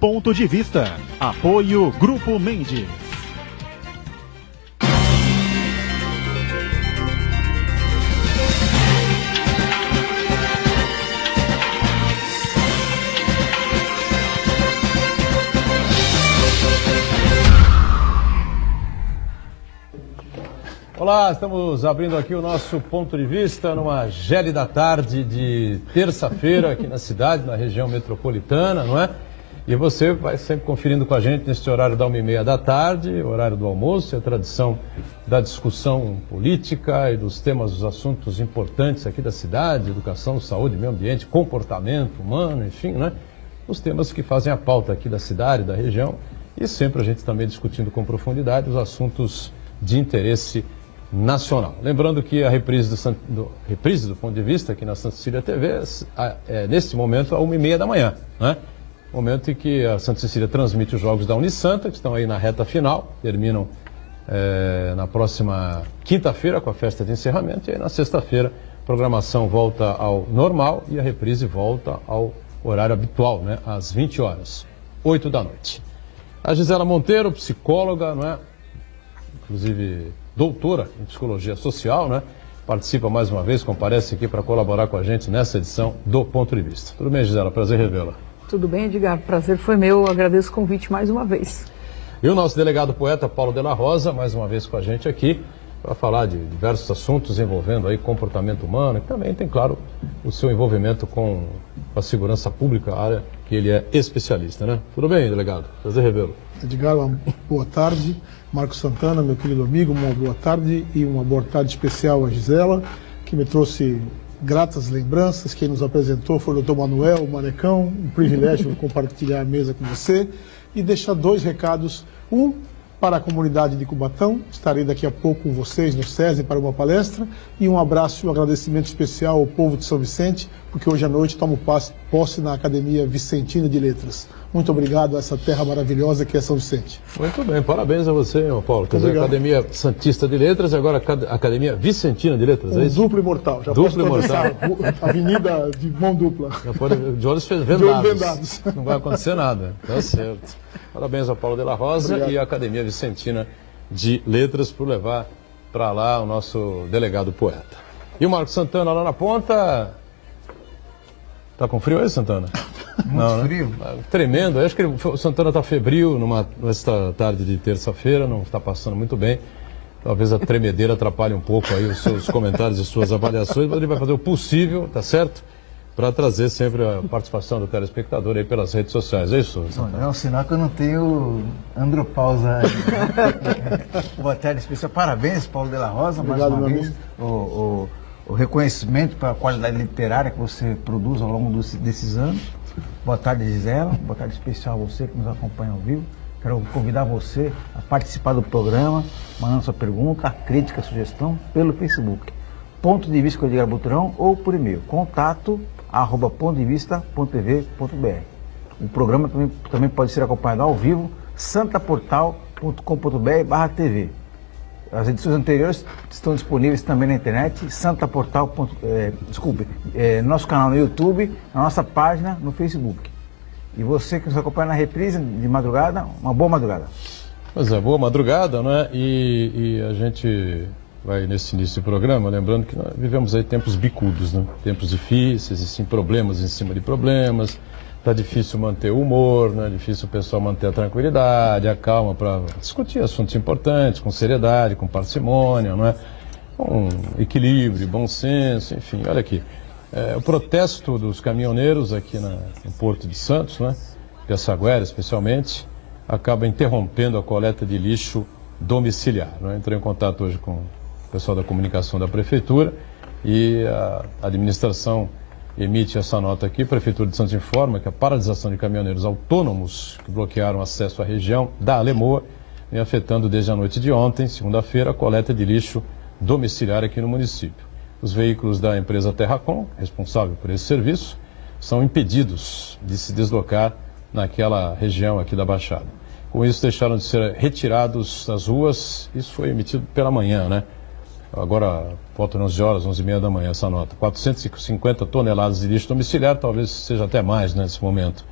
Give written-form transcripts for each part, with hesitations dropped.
Ponto de Vista. Apoio Grupo Mendes. Olá, estamos abrindo aqui o nosso Ponto de Vista numa gélida tarde de terça-feira aqui na cidade, na região metropolitana, não é? E você vai sempre conferindo com a gente nesse horário da 1h30 da tarde, horário do almoço, é a tradição da discussão política e dos temas, dos assuntos importantes aqui da cidade, educação, saúde, meio ambiente, comportamento humano, enfim, né? Os temas que fazem a pauta aqui da cidade, da região, e sempre a gente também discutindo com profundidade os assuntos de interesse nacional. Lembrando que a reprise do Ponto de Vista aqui na Santa Cecília TV é neste momento às 1h30 da manhã, né? Momento em que a Santa Cecília transmite os jogos da Unisanta, que estão aí na reta final, terminam na próxima quinta-feira com a festa de encerramento, e aí na sexta-feira a programação volta ao normal e a reprise volta ao horário habitual, né? Às 20 horas, 8 da noite. A Gisela Monteiro, psicóloga, não é? Inclusive doutora em psicologia social, né? Participa mais uma vez, comparece aqui para colaborar com a gente nessa edição do Ponto de Vista. Tudo bem, Gisela? Prazer revê-la. Tudo bem, Edgar? Prazer foi meu. Agradeço o convite mais uma vez. E o nosso delegado poeta Paulo de la Rosa, mais uma vez com a gente aqui, para falar de diversos assuntos envolvendo aí comportamento humano, e também tem, claro, o seu envolvimento com a segurança pública, a área que ele é especialista, né? Tudo bem, delegado? Prazer revê-lo. Edgar, uma boa tarde. Marcos Santana, meu querido amigo, uma boa tarde e uma boa tarde especial a Gisela, que me trouxe gratas lembranças. Quem nos apresentou foi o Dr. Manuel, o Manecão, um privilégio compartilhar a mesa com você e deixar dois recados. Um, para a comunidade de Cubatão, estarei daqui a pouco com vocês no SESI para uma palestra, e um abraço e um agradecimento especial ao povo de São Vicente, porque hoje à noite tomo posse na Academia Vicentina de Letras. Muito obrigado a essa terra maravilhosa que é São Vicente. Muito bem, parabéns a você, meu Paulo. Quer dizer, Academia Santista de Letras e agora Academia Vicentina de Letras, é isso? Duplo imortal. Já duplo imortal. Avenida de mão dupla. Já pode, de olhos vendados. Não vai acontecer nada. Tá certo. Parabéns ao Paulo de la Rosa. Obrigado. E à Academia Vicentina de Letras por levar para lá o nosso delegado poeta. E o Marcos Santana lá na ponta. Tá com frio aí, Santana? Muito frio. Tremendo. Eu acho que o Santana está febril nesta tarde de terça-feira, não está passando muito bem. Talvez a tremedeira atrapalhe um pouco aí os seus comentários e suas avaliações, mas ele vai fazer o possível, tá certo? Para trazer sempre a participação do telespectador aí pelas redes sociais. É isso, Santana? É um sinal que eu não tenho andropausa. Boa tarde, especial. Parabéns, Paulo de la Rosa, obrigado, mais uma vez. O reconhecimento para a qualidade literária que você produz ao longo desses anos. Boa tarde, Gisela. Boa tarde especial a você que nos acompanha ao vivo. Quero convidar você a participar do programa, mandando sua pergunta, crítica, sugestão pelo Facebook. Ponto de Vista com Edgar Butrão ou por e-mail. contato@pontodevista.tv.br. O programa também pode ser acompanhado ao vivo, santaportal.com.br/TV. As edições anteriores estão disponíveis também na internet, nosso canal no YouTube, na nossa página no Facebook. E você que nos acompanha na reprise de madrugada, uma boa madrugada. Pois é, boa madrugada, né? E a gente vai nesse início do programa, lembrando que nós vivemos aí tempos bicudos, né? Tempos difíceis, e sim, problemas em cima de problemas. Está difícil manter o humor, né? Difícil o pessoal manter a tranquilidade, a calma para discutir assuntos importantes, com seriedade, com parcimônia, não é? Com equilíbrio, bom senso, enfim, olha aqui. O protesto dos caminhoneiros aqui no Porto de Santos, né? Piaçaguera especialmente, acaba interrompendo a coleta de lixo domiciliar. Né? Entrei em contato hoje com o pessoal da comunicação da Prefeitura e a administração emite essa nota aqui. A Prefeitura de Santos informa que a paralisação de caminhoneiros autônomos que bloquearam acesso à região da Alemoa vem afetando desde a noite de ontem, segunda-feira, a coleta de lixo domiciliar aqui no município. Os veículos da empresa Terracom, responsável por esse serviço, são impedidos de se deslocar naquela região aqui da Baixada. Com isso, deixaram de ser retirados das ruas. Isso foi emitido pela manhã, né? Agora, faltam 11 horas, 11h30 da manhã, essa nota. 450 toneladas de lixo domiciliar, talvez seja até mais, né, nesse momento.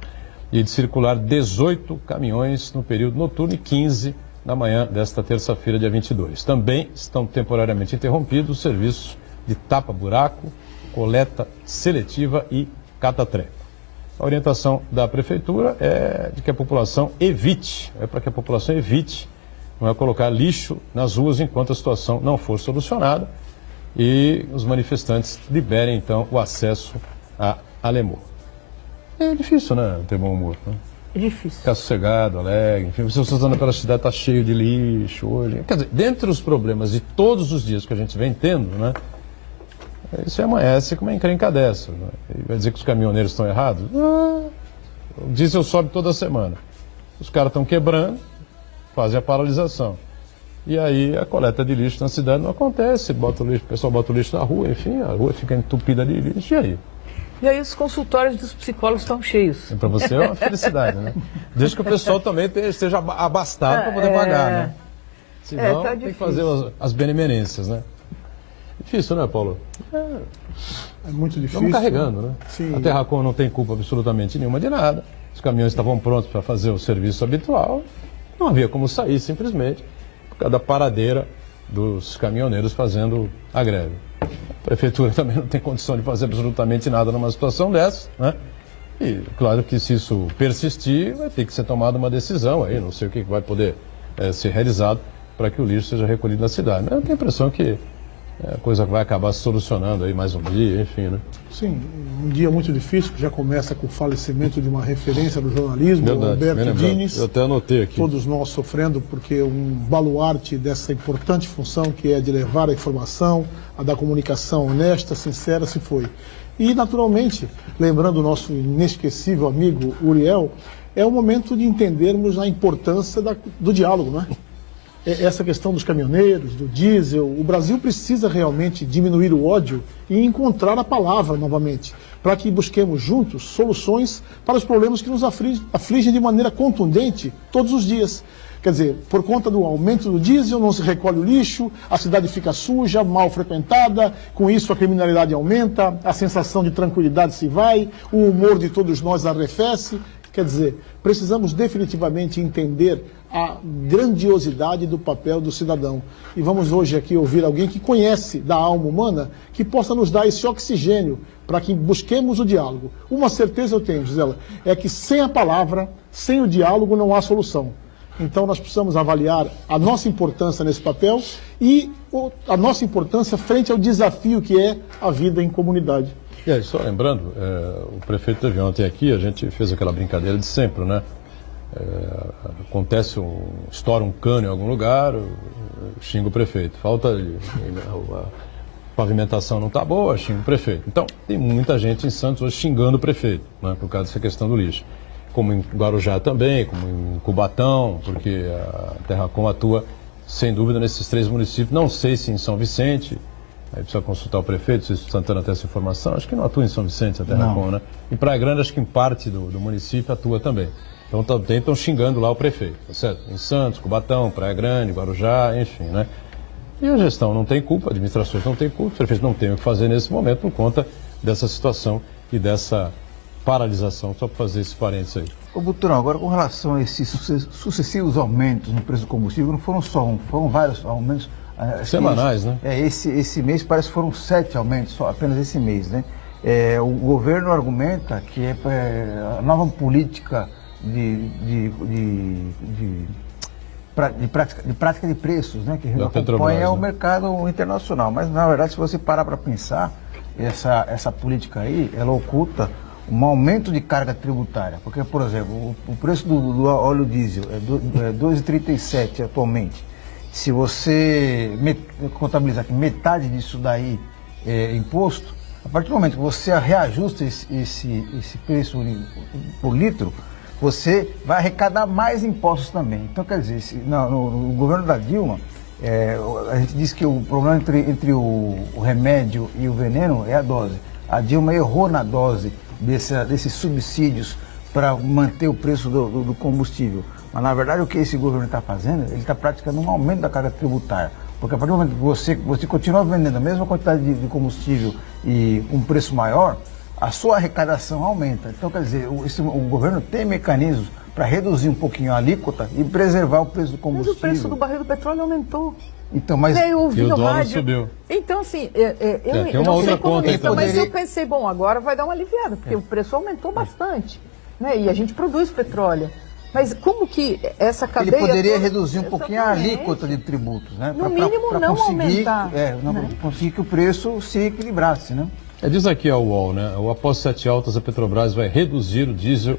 e de circular 18 caminhões no período noturno e 15 na manhã desta terça-feira, dia 22. Também estão temporariamente interrompidos os serviços de tapa-buraco, coleta seletiva e cata-treco. A orientação da Prefeitura é de que a população evite, para que a população evite, não é, colocar lixo nas ruas enquanto a situação não for solucionada e os manifestantes liberem, então, o acesso a Alemô. É difícil, né, ter bom humor, né? É difícil. Ficar sossegado, alegre, enfim, você andando pela cidade, está cheio de lixo hoje. Quer dizer, dentre os problemas de todos os dias que a gente vem tendo, né, isso amanhece com uma encrenca dessa. Né? Vai dizer que os caminhoneiros estão errados? O diesel sobe toda semana. Os caras estão quebrando, fazem a paralisação. E aí a coleta de lixo na cidade não acontece. Bota o lixo, o pessoal bota o lixo na rua, enfim, a rua fica entupida de lixo. E aí? E aí os consultórios dos psicólogos estão cheios. Para você é uma felicidade, né? Desde que o pessoal também esteja abastado para poder pagar, né? Senão tá tem que difícil. fazer as benemerências, né? Difícil, né, Paulo? É muito difícil. Estamos carregando, né? Sim. A Terracom não tem culpa absolutamente nenhuma de nada. Os caminhões estavam prontos para fazer o serviço habitual. Não havia como sair, simplesmente, por causa da paradeira dos caminhoneiros fazendo a greve. A Prefeitura também não tem condição de fazer absolutamente nada numa situação dessa, né? E, claro que se isso persistir, vai ter que ser tomada uma decisão aí, não sei o que vai poder ser realizado para que o lixo seja recolhido na cidade. Mas eu tenho a impressão que a coisa vai acabar se solucionando aí mais um dia, enfim, né? Sim, um dia muito difícil, que já começa com o falecimento de uma referência do jornalismo, Verdade, Alberto bem lembrado. Diniz. Eu até anotei aqui. Todos nós sofrendo, porque um baluarte dessa importante função que é de levar a informação, a da comunicação honesta, sincera, se foi. E, naturalmente, lembrando o nosso inesquecível amigo Uriel, é o momento de entendermos a importância do diálogo, não é? Essa questão dos caminhoneiros, do diesel, o Brasil precisa realmente diminuir o ódio e encontrar a palavra novamente, para que busquemos juntos soluções para os problemas que nos afligem de maneira contundente todos os dias. Quer dizer, por conta do aumento do diesel, não se recolhe o lixo, a cidade fica suja, mal frequentada, com isso a criminalidade aumenta, a sensação de tranquilidade se vai, o humor de todos nós arrefece. Quer dizer, precisamos definitivamente entender a grandiosidade do papel do cidadão. E vamos hoje aqui ouvir alguém que conhece da alma humana, que possa nos dar esse oxigênio para que busquemos o diálogo. Uma certeza eu tenho, Gisela, é que sem a palavra, sem o diálogo não há solução. Então nós precisamos avaliar a nossa importância nesse papel e a nossa importância frente ao desafio que é a vida em comunidade. E aí, só lembrando, o prefeito teve ontem aqui, a gente fez aquela brincadeira de sempre, né? Estoura um cano em algum lugar, xinga o prefeito. A pavimentação não está boa, xinga o prefeito. Então, tem muita gente em Santos hoje xingando o prefeito, né, por causa dessa questão do lixo. Como em Guarujá também, como em Cubatão, porque a Terracom atua, sem dúvida, nesses 3 municípios. Não sei se em São Vicente, aí precisa consultar o prefeito, se Santana tem essa informação. Acho que não atua em São Vicente a Terracom, né? Em Praia Grande, acho que em parte do município atua também. Então também estão xingando lá o prefeito, tá certo? Em Santos, Cubatão, Praia Grande, Guarujá, enfim, né? E a gestão não tem culpa, a administração não tem culpa, o prefeito não tem o que fazer nesse momento por conta dessa situação e dessa paralisação, só para fazer esse parênteses aí. Ô, Buturão, agora com relação a esses sucessivos aumentos no preço do combustível, não foram só um, foram vários aumentos. Semanais, né? Esse mês parece que foram 7 aumentos, só apenas esse mês, né? O governo argumenta que a nova política de prática de preços, né, que acompanha o mercado internacional. Mas, na verdade, se você parar para pensar, essa política aí, ela oculta um aumento de carga tributária. Porque, por exemplo, o preço do óleo diesel é 2,37 atualmente. Se você contabilizar que metade disso daí é imposto, a partir do momento que você reajusta esse preço por litro, você vai arrecadar mais impostos também. Então, quer dizer, no governo da Dilma, a gente diz que o problema entre o remédio e o veneno é a dose. A Dilma errou na dose desses subsídios para manter o preço do combustível. Mas, na verdade, o que esse governo está fazendo, ele está praticando um aumento da carga tributária. Porque a partir do momento que você continua vendendo a mesma quantidade de combustível e com um preço maior, a sua arrecadação aumenta. Então, quer dizer, o governo tem mecanismos para reduzir um pouquinho a alíquota e preservar o preço do Mas combustível. o preço do barril do petróleo aumentou. Então, mas Eu ouvi E o no dólar rádio. subiu. Então, assim, tem eu uma não outra sei como conta aí isso, mas também. eu pensei, bom, agora vai dar uma aliviada, porque o preço aumentou bastante. Né? E a gente produz petróleo. Mas como que essa ele cadeia... poderia toda- reduzir um pouquinho a Exatamente. alíquota de tributos, né? No mínimo, não aumentar, Conseguir que o preço se equilibrasse, né? Diz aqui a UOL, né? Após 7 altas, a Petrobras vai reduzir o diesel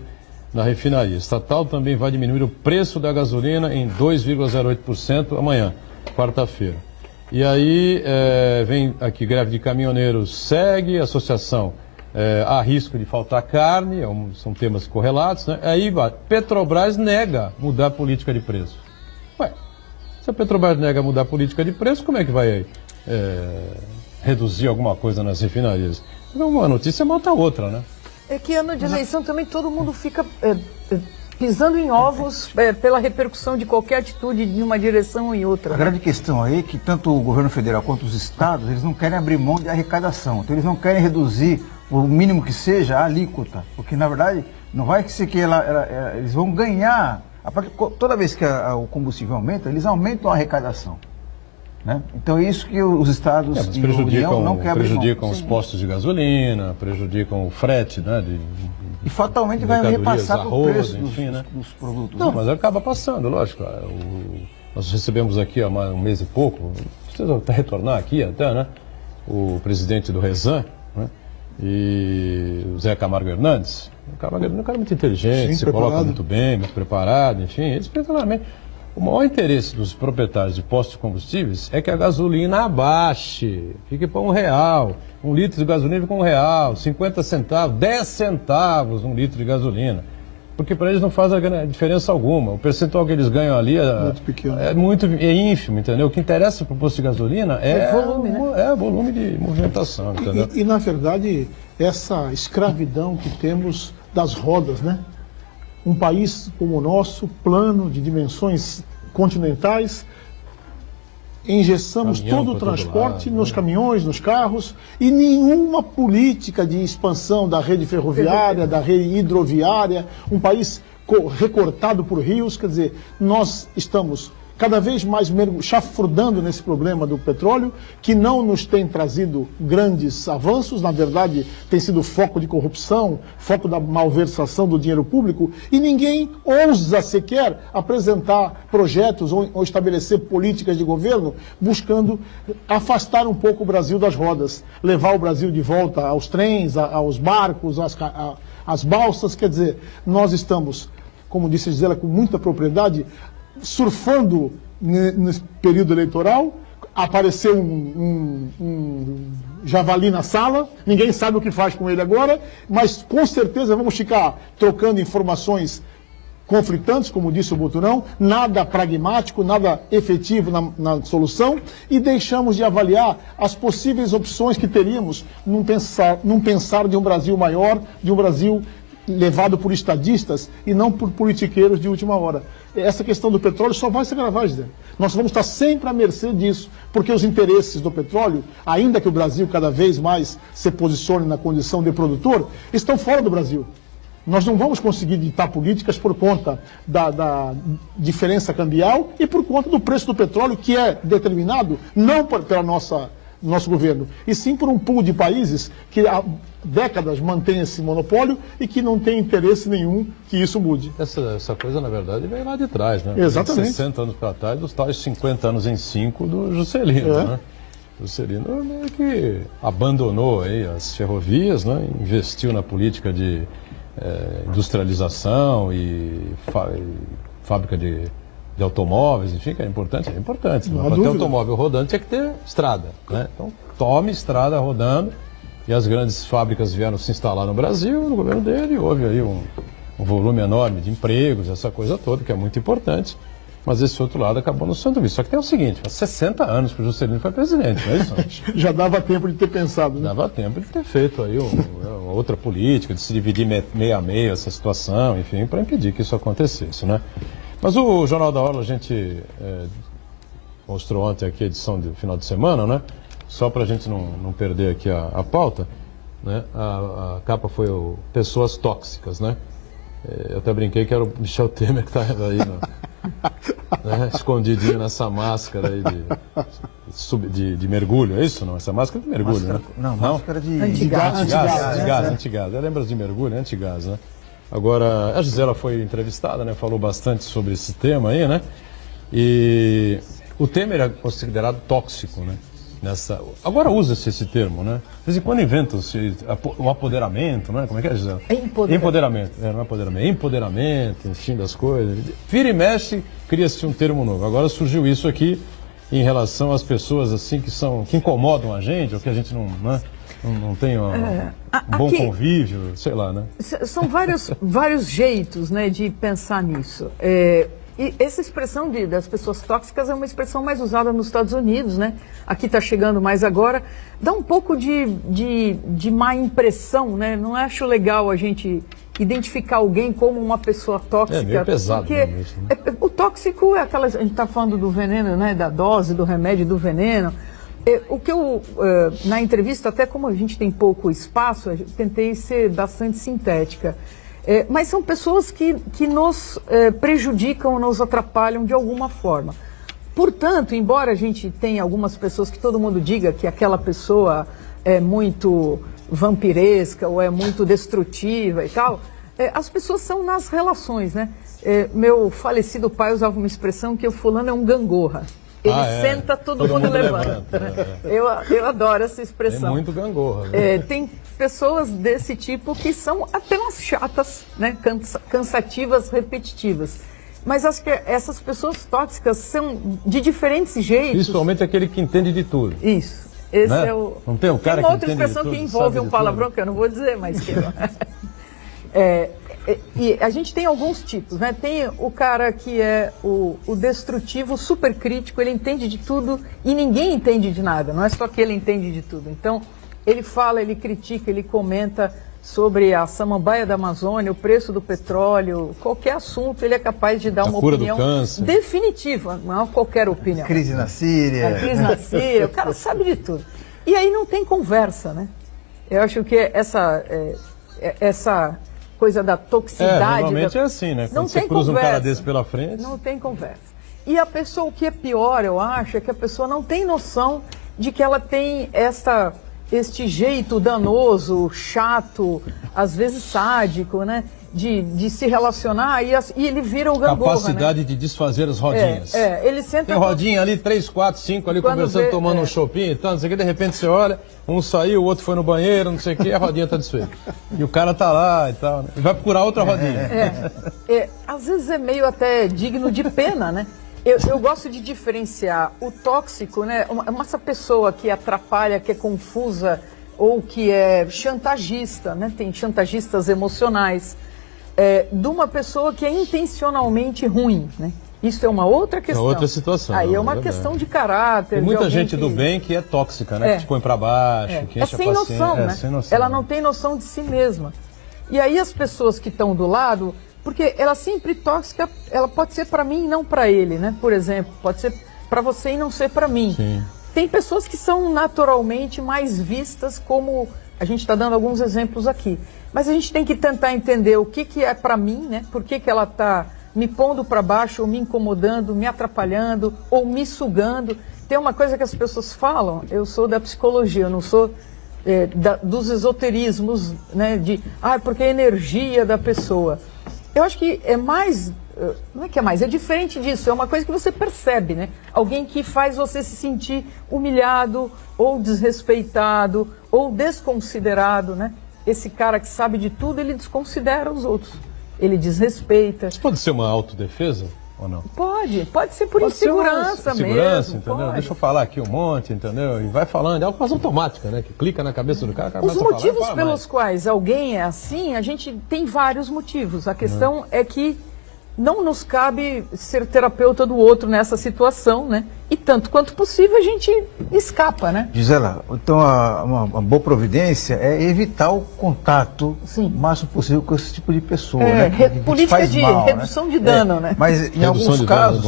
na refinaria. Estatal também vai diminuir o preço da gasolina em 2,08% amanhã, quarta-feira. E aí vem aqui, greve de caminhoneiros segue, associação há risco de faltar carne, são temas correlatos, né? Aí vai, Petrobras nega mudar a política de preço. Ué, se a Petrobras nega mudar a política de preço, como é que vai reduzir alguma coisa nas refinarias? Então, uma notícia mata a outra, né? É que ano de eleição também todo mundo fica pisando em ovos pela repercussão de qualquer atitude de uma direção ou em outra. A grande questão aí é que tanto o governo federal quanto os estados, eles não querem abrir mão de arrecadação. Então, eles não querem reduzir o mínimo que seja a alíquota, porque, na verdade, não vai ser que eles vão ganhar. Toda vez que o combustível aumenta, eles aumentam a arrecadação. Né? Então, é isso que os estados Mas e a União não querem abrir mão. prejudicam os Sim. postos de gasolina, prejudicam o frete, né? E fatalmente vai mercadorias, repassar o arroz, preço enfim, né? dos produtos. Não, né? mas acaba passando, lógico. Nós recebemos aqui há um mês e pouco, precisa até retornar aqui até, né? O presidente do Rezan, né? E o Zé Camargo Hernandes. O Camargo Hernandes é um cara muito inteligente, Sim, se preparado. coloca muito bem, muito preparado, enfim, eles claramente. O maior interesse dos proprietários de postos de combustíveis é que a gasolina abaixe, fique para R$1. 1 litro de gasolina fica R$1, 50 centavos, 10 centavos um litro de gasolina. Porque para eles não faz diferença alguma. O percentual que eles ganham ali Muito pequeno. é ínfimo, entendeu? O que interessa para o posto de gasolina é volume, né? volume de movimentação, entendeu? E, na verdade, essa escravidão que temos das rodas, né? Um país como o nosso, plano, de dimensões continentais, engessamos Caminhão todo o pra todo transporte lado, nos né? caminhões, nos carros, e nenhuma política de expansão da rede ferroviária, da rede hidroviária, um país recortado por rios, quer dizer, nós estamos cada vez mais chafurdando nesse problema do petróleo, que não nos tem trazido grandes avanços, na verdade tem sido foco de corrupção, foco da malversação do dinheiro público, e ninguém ousa sequer apresentar projetos ou estabelecer políticas de governo buscando afastar um pouco o Brasil das rodas, levar o Brasil de volta aos trens, aos barcos, às balsas, quer dizer, nós estamos, como disse a Gisela com muita propriedade, surfando nesse período eleitoral, apareceu um javali na sala, ninguém sabe o que faz com ele agora, mas com certeza vamos ficar trocando informações conflitantes, como disse o Boturão, nada pragmático, nada efetivo na solução, e deixamos de avaliar as possíveis opções que teríamos num pensar de um Brasil maior, de um Brasil levado por estadistas e não por politiqueiros de última hora. Essa questão do petróleo só vai se agravar, Gisele. Nós vamos estar sempre à mercê disso, porque os interesses do petróleo, ainda que o Brasil cada vez mais se posicione na condição de produtor, estão fora do Brasil. Nós não vamos conseguir ditar políticas por conta da diferença cambial e por conta do preço do petróleo, que é determinado não pela nosso governo, e sim por um pool de países que há décadas mantém esse monopólio e que não tem interesse nenhum que isso mude. Essa coisa, na verdade, vem lá de trás, né? Exatamente. 60 anos para trás, dos tais 50 anos em 5 do Juscelino, É. né? Juscelino meio que abandonou aí as ferrovias, né? Investiu na política de industrialização e fábrica de automóveis, enfim, que é importante, Não há Para ter dúvida. automóvel rodando tinha que ter estrada, né? Então, tome estrada rodando, e as grandes fábricas vieram se instalar no Brasil, no governo dele, e houve aí um volume enorme de empregos, essa coisa toda, que é muito importante, mas esse outro lado acabou não sendo visto. Só que tem o seguinte, faz 60 anos que o Juscelino foi presidente, não é isso? Já dava tempo de ter pensado, né? Dava tempo de ter feito aí uma outra política, de se dividir meio a meio essa situação, enfim, para impedir que isso acontecesse, né? Mas o Jornal da Hora, a gente mostrou ontem aqui a edição do final de semana, né? Só para a gente não perder aqui a pauta. né? A capa foi o Pessoas Tóxicas, né? Eu até brinquei que era o Michel Temer que estava aí, né? Escondidinho nessa máscara aí de mergulho, é isso? Não? Essa máscara de mergulho, Máscara, né? não, máscara de Antigás. Antigás. Lembra de mergulho? Antigás, né? Agora, a Gisela foi entrevistada, né? Falou bastante sobre esse tema aí, né? E o Temer é considerado tóxico, né? Agora usa-se esse termo, né? De vez em quando inventam-se o apoderamento, né? Como é que é, Gisela? Empoderamento. Não é apoderamento, é empoderamento, enfim, das coisas. Vira e mexe, cria-se um termo novo. Agora surgiu isso aqui em relação às pessoas assim que incomodam a gente, ou que a gente não tem um bom convívio, sei lá, né? São vários jeitos, né, de pensar nisso. E essa expressão das pessoas tóxicas é uma expressão mais usada nos Estados Unidos, né? Aqui está chegando mais agora. Dá um pouco de má impressão, né? Não acho legal a gente identificar alguém como uma pessoa tóxica. É meio pesado porque mesmo, né? O tóxico é aquela... A gente está falando do veneno, né? Da dose, do remédio, do veneno. O que eu, na entrevista, até como a gente tem pouco espaço, eu tentei ser bastante sintética. Mas são pessoas que nos prejudicam, nos atrapalham de alguma forma. Portanto, embora a gente tenha algumas pessoas que todo mundo diga que aquela pessoa é muito vampiresca ou é muito destrutiva e tal, as pessoas são nas relações, né? Meu falecido pai usava uma expressão que o fulano é um gangorra. Ele senta, todo mundo levanta. Eu adoro essa expressão. É muito gangorra. Né? Tem pessoas desse tipo que são apenas chatas, né? Cansativas, repetitivas. Mas acho que essas pessoas tóxicas são de diferentes jeitos. Principalmente aquele que entende de tudo. Isso. Esse né? é o... Não tem o cara uma que outra entende de expressão tudo, que envolve um palavrão que eu não vou dizer, mas que... E a gente tem alguns tipos, né? Tem o cara que é o destrutivo, super crítico, ele entende de tudo e ninguém entende de nada, não é só que ele entende de tudo. Então, ele fala, ele critica, ele comenta sobre a samambaia da Amazônia, o preço do petróleo, qualquer assunto ele é capaz de dar uma opinião definitiva, não é qualquer opinião. Crise na Síria. A crise na Síria, o cara sabe de tudo. E aí não tem conversa, né? Eu acho que essa coisa da toxicidade... normalmente é assim, né? Quando não você tem cruza conversa, um cara desse pela frente... Não tem conversa. E a pessoa, o que é pior, eu acho, é que a pessoa não tem noção de que ela tem este jeito danoso, chato, às vezes sádico, né? De se relacionar e ele vira o gangorra, capacidade, né? De desfazer as rodinhas. Ele senta... Tem rodinha ali, 3, 4, 5 ali conversando, tomando um shopping e tal, não sei o que, de repente você olha, um saiu, o outro foi no banheiro, não sei o que, a rodinha tá desfeita. E o cara tá lá e tal, né? E vai procurar outra rodinha. Às vezes é meio até digno de pena, né? Eu gosto de diferenciar o tóxico, né? Essa pessoa que atrapalha, que é confusa ou que é chantagista, né? Tem chantagistas emocionais. De uma pessoa que é intencionalmente ruim, né? Isso é uma outra questão. É outra situação. Aí é uma questão de caráter. Tem muita gente do bem que é tóxica, né? Que te põe pra baixo, que enche a sem noção, né? Sem noção, ela não tem noção de si mesma. E aí as pessoas que estão do lado, porque ela sempre tóxica, ela pode ser para mim e não para ele, né? Por exemplo, pode ser para você e não ser para mim. Sim. Tem pessoas que são naturalmente mais vistas como... A gente está dando alguns exemplos aqui. Mas a gente tem que tentar entender o que é para mim, né? Por que ela está me pondo para baixo, ou me incomodando, me atrapalhando, ou me sugando. Tem uma coisa que as pessoas falam, eu sou da psicologia, eu não sou dos esoterismos, né? Porque é a energia da pessoa. Eu acho que é mais... Não é que é mais, é diferente disso, é uma coisa que você percebe, né? Alguém que faz você se sentir humilhado, ou desrespeitado, ou desconsiderado, né? Esse cara que sabe de tudo, ele desconsidera os outros. Ele desrespeita. Isso pode ser uma autodefesa ou não? Pode ser por insegurança mesmo. Segurança, entendeu? Pode. Deixa eu falar aqui um monte, entendeu? E vai falando, é algo quase automática, né? Que clica na cabeça do cara, Os motivos pelos quais alguém é assim, a gente tem vários motivos. A questão é que não nos cabe ser terapeuta do outro nessa situação, né? e tanto quanto possível a gente escapa, né? Gisela, então uma boa providência é evitar o contato o máximo possível com esse tipo de pessoa, né? Política de mal, redução de dano, né? Mas em alguns casos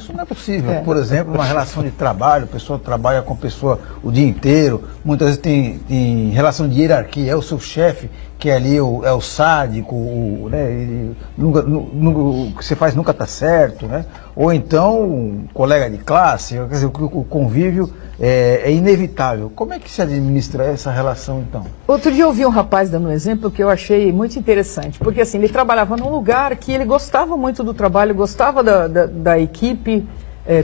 isso não é possível. Por exemplo, uma relação de trabalho, a pessoa trabalha com a pessoa o dia inteiro, muitas vezes tem relação de hierarquia, é o seu chefe que é ali é o sádico, né? O que você faz nunca está certo, né? Ou então um colega de classe, quer dizer, o convívio é inevitável. Como é que se administra essa relação, então? Outro dia eu ouvi um rapaz dando um exemplo que eu achei muito interessante, porque assim, ele trabalhava num lugar que ele gostava muito do trabalho, gostava da equipe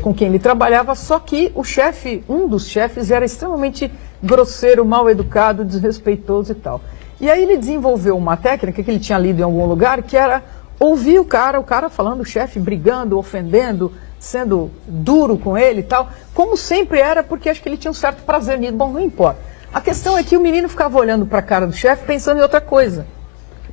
com quem ele trabalhava, só que o chefe, um dos chefes, era extremamente grosseiro, mal educado, desrespeitoso e tal. E aí ele desenvolveu uma técnica que ele tinha lido em algum lugar, que era ouvir o cara falando, o chefe brigando, ofendendo, sendo duro com ele e tal, como sempre era, porque acho que ele tinha um certo prazer nisso. Bom, não importa. A questão é que o menino ficava olhando para a cara do chefe pensando em outra coisa.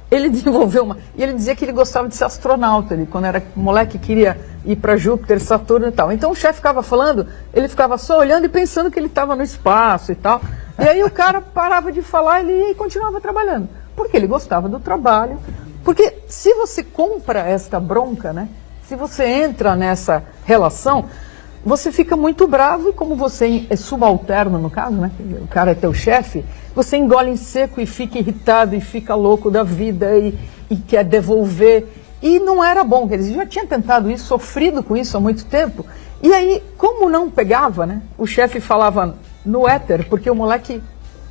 Ele desenvolveu e ele dizia que ele gostava de ser astronauta, ele, quando era moleque queria ir para Júpiter, Saturno e tal. Então o chefe ficava falando, ele ficava só olhando e pensando que ele estava no espaço e tal. E aí o cara parava de falar e continuava trabalhando, porque ele gostava do trabalho. Porque se você compra esta bronca, né? Se você entra nessa relação, você fica muito bravo e como você é subalterno no caso, né? O cara é teu chefe, você engole em seco e fica irritado e fica louco da vida e quer devolver. E não era bom, quer dizer, já tinha tentado isso, sofrido com isso há muito tempo. E aí, como não pegava, né? O chefe falava no éter, porque o moleque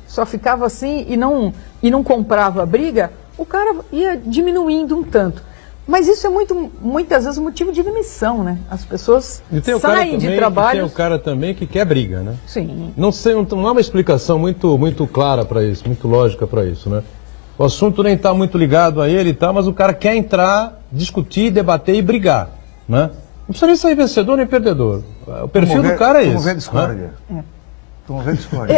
só ficava assim e não comprava a briga, o cara ia diminuindo um tanto. Mas isso é muitas vezes motivo de demissão, né? As pessoas saem de trabalho. E tem o cara também que quer briga, né? Sim. Não há uma explicação muito clara para isso, muito lógica para isso, né? O assunto nem está muito ligado a ele e tal, mas o cara quer entrar, discutir, debater e brigar, né? Não precisa nem sair vencedor nem perdedor. O perfil do cara é esse. Vamos ver a discórdia.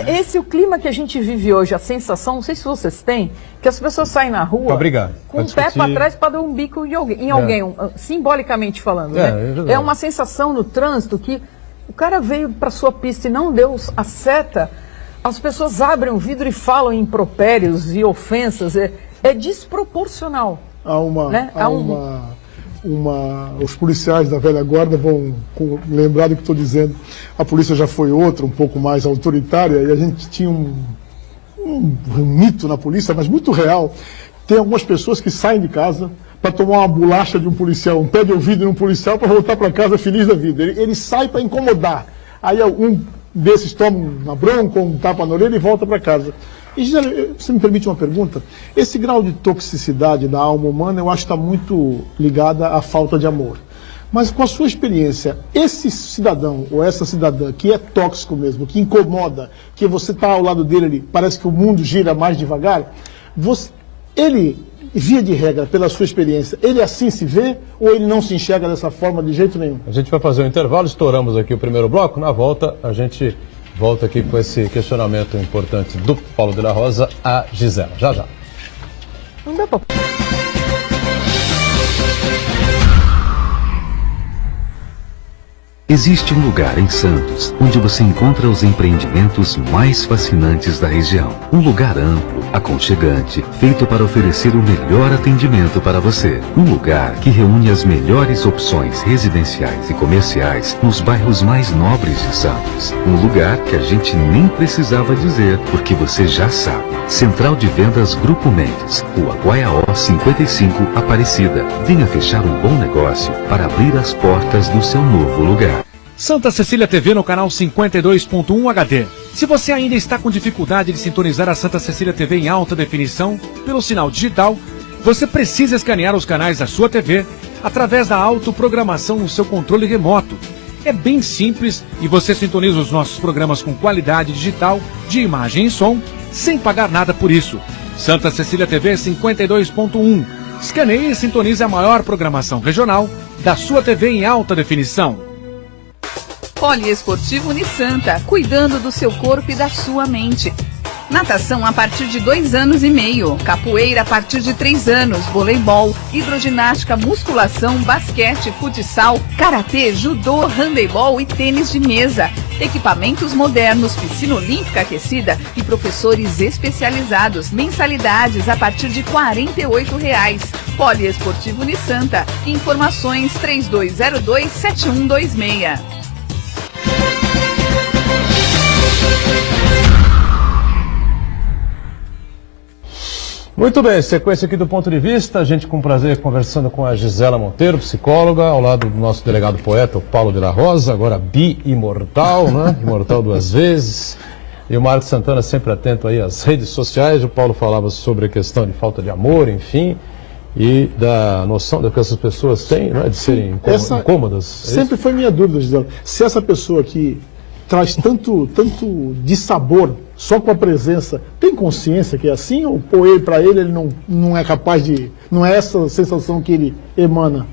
Esse é o clima que a gente vive hoje, a sensação, não sei se vocês têm, que as pessoas saem na rua pra brigar, com o pé para trás para dar um bico em alguém, simbolicamente falando. Né? É uma sensação no trânsito que o cara veio para sua pista e não deu a seta, as pessoas abrem o vidro e falam em impropérios e ofensas, é desproporcional. Os policiais da velha guarda vão lembrar do que estou dizendo. A polícia já foi outra, um pouco mais autoritária, e a gente tinha um mito na polícia, mas muito real. Tem algumas pessoas que saem de casa para tomar uma bolacha de um policial, um pé de ouvido de um policial para voltar para casa feliz da vida. Ele sai para incomodar. Aí um desses toma uma bronca, um tapa na orelha e volta para casa. E, Gisele, você me permite uma pergunta? Esse grau de toxicidade da alma humana, eu acho que está muito ligada à falta de amor. Mas com a sua experiência, esse cidadão ou essa cidadã que é tóxico mesmo, que incomoda, que você está ao lado dele, ele parece que o mundo gira mais devagar, ele, via de regra, pela sua experiência, ele assim se vê ou ele não se enxerga dessa forma de jeito nenhum? A gente vai fazer um intervalo, estouramos aqui o primeiro bloco, na volta a gente volta aqui com esse questionamento importante do Paulo de la Rosa a Gisela. Já, já. Não dá pra... Existe um lugar em Santos onde você encontra os empreendimentos mais fascinantes da região. Um lugar amplo, aconchegante, feito para oferecer o melhor atendimento para você. Um lugar que reúne as melhores opções residenciais e comerciais nos bairros mais nobres de Santos. Um lugar que a gente nem precisava dizer, porque você já sabe. Central de Vendas Grupo Mendes, Rua Guaiaó 55, Aparecida. Venha fechar um bom negócio para abrir as portas do seu novo lugar. Santa Cecília TV no canal 52.1 HD. Se você ainda está com dificuldade de sintonizar a Santa Cecília TV em alta definição pelo sinal digital, você precisa escanear os canais da sua TV através da autoprogramação no seu controle remoto. É bem simples e você sintoniza os nossos programas com qualidade digital de imagem e som sem pagar nada por isso. Santa Cecília TV 52.1. Escaneie e sintonize a maior programação regional da sua TV em alta definição. Poliesportivo Unisanta, cuidando do seu corpo e da sua mente. Natação a partir de 2 anos e meio, capoeira a partir de 3 anos, voleibol, hidroginástica, musculação, basquete, futsal, karatê, judô, handebol e tênis de mesa. Equipamentos modernos, piscina olímpica aquecida e professores especializados. Mensalidades a partir de R$ 48,00. Poliesportivo Unisanta. Informações 3202-7126. Muito bem, sequência aqui do Ponto de Vista, a gente com prazer conversando com a Gisela Monteiro, psicóloga, ao lado do nosso delegado poeta, o Paulo de la Rosa, agora bi-imortal, né? Imortal 2 vezes. E o Marcos Santana sempre atento aí às redes sociais. O Paulo falava sobre a questão de falta de amor, enfim, e da noção que essas pessoas têm, né, de serem incômodas. Sempre foi minha dúvida, Gisela. Se essa pessoa que traz tanto dissabor só com a presença, tem consciência que é assim? Ou para ele não é capaz de... Não é essa sensação que ele emana?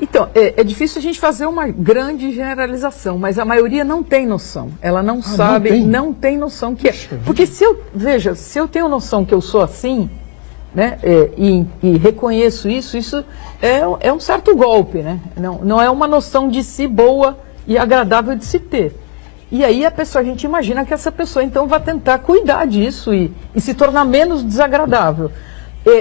Então, é difícil a gente fazer uma grande generalização, mas a maioria não tem noção. Ela não sabe, não tem noção que é. Porque se eu tenho noção que eu sou assim, né, e reconheço isso é um certo golpe, né? Não é uma noção de si boa e agradável de se ter. E aí a gente imagina que essa pessoa então vai tentar cuidar disso e se tornar menos desagradável.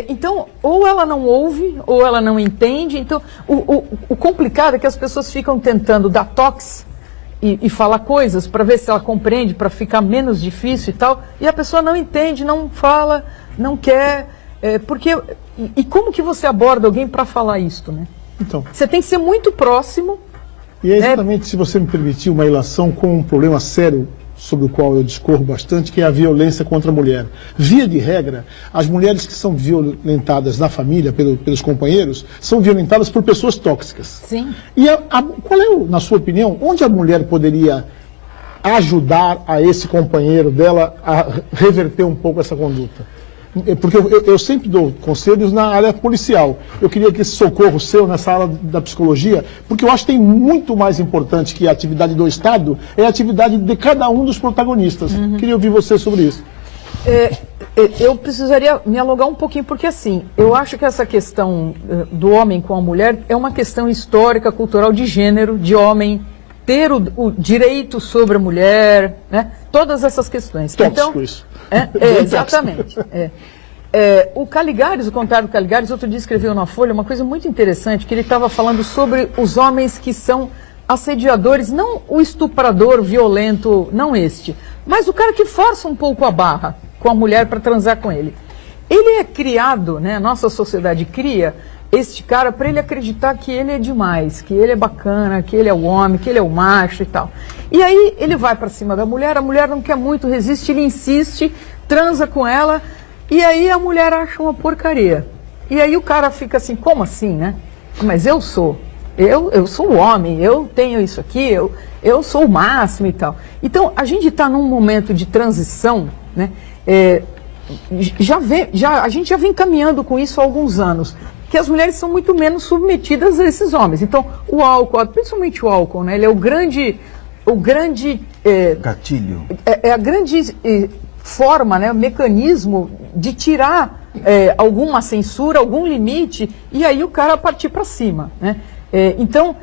Então, ou ela não ouve, ou ela não entende. Então, o complicado é que as pessoas ficam tentando dar toques e falar coisas para ver se ela compreende, para ficar menos difícil e tal, e a pessoa não entende, não fala, não quer, porque... E como que você aborda alguém para falar isto, né? Então, você tem que ser muito próximo. E é exatamente, se você me permitir, uma ilação com um problema sério sobre o qual eu discorro bastante, que é a violência contra a mulher. Via de regra, as mulheres que são violentadas na família, pelos companheiros, são violentadas por pessoas tóxicas. Sim. E qual é, na sua opinião, onde a mulher poderia ajudar a esse companheiro dela a reverter um pouco essa conduta? Porque eu sempre dou conselhos na área policial. Eu queria que esse socorro seu nessa área da psicologia, porque eu acho que tem muito mais importante que a atividade do Estado, é a atividade de cada um dos protagonistas. Queria ouvir você sobre isso. Eu precisaria me alongar um pouquinho, porque assim, eu acho que essa questão do homem com a mulher é uma questão histórica, cultural, de gênero, de homem ter o direito sobre a mulher, né? Todas essas questões. Tóxico então, isso. Exatamente. O Caligares, o Contário Caligares, outro dia escreveu na Folha uma coisa muito interessante, que ele estava falando sobre os homens que são assediadores, não o estuprador violento, não este, mas o cara que força um pouco a barra com a mulher para transar com ele. Ele é criado, né, a nossa sociedade cria este cara para ele acreditar que ele é demais, que ele é bacana, que ele é o homem, que ele é o macho e tal. E aí ele vai para cima da mulher, a mulher não quer muito, resiste, ele insiste, transa com ela, e aí a mulher acha uma porcaria. E aí o cara fica assim, como assim, né? Mas eu sou o homem, eu tenho isso aqui, eu sou o máximo e tal. Então, a gente está num momento de transição, né? A gente já vem caminhando com isso há alguns anos, que as mulheres são muito menos submetidas a esses homens. Então, o álcool, principalmente o álcool, né? Ele é o grande gatilho. É a grande forma, né? O mecanismo de tirar alguma censura, algum limite, e aí o cara partir para cima, né? Então,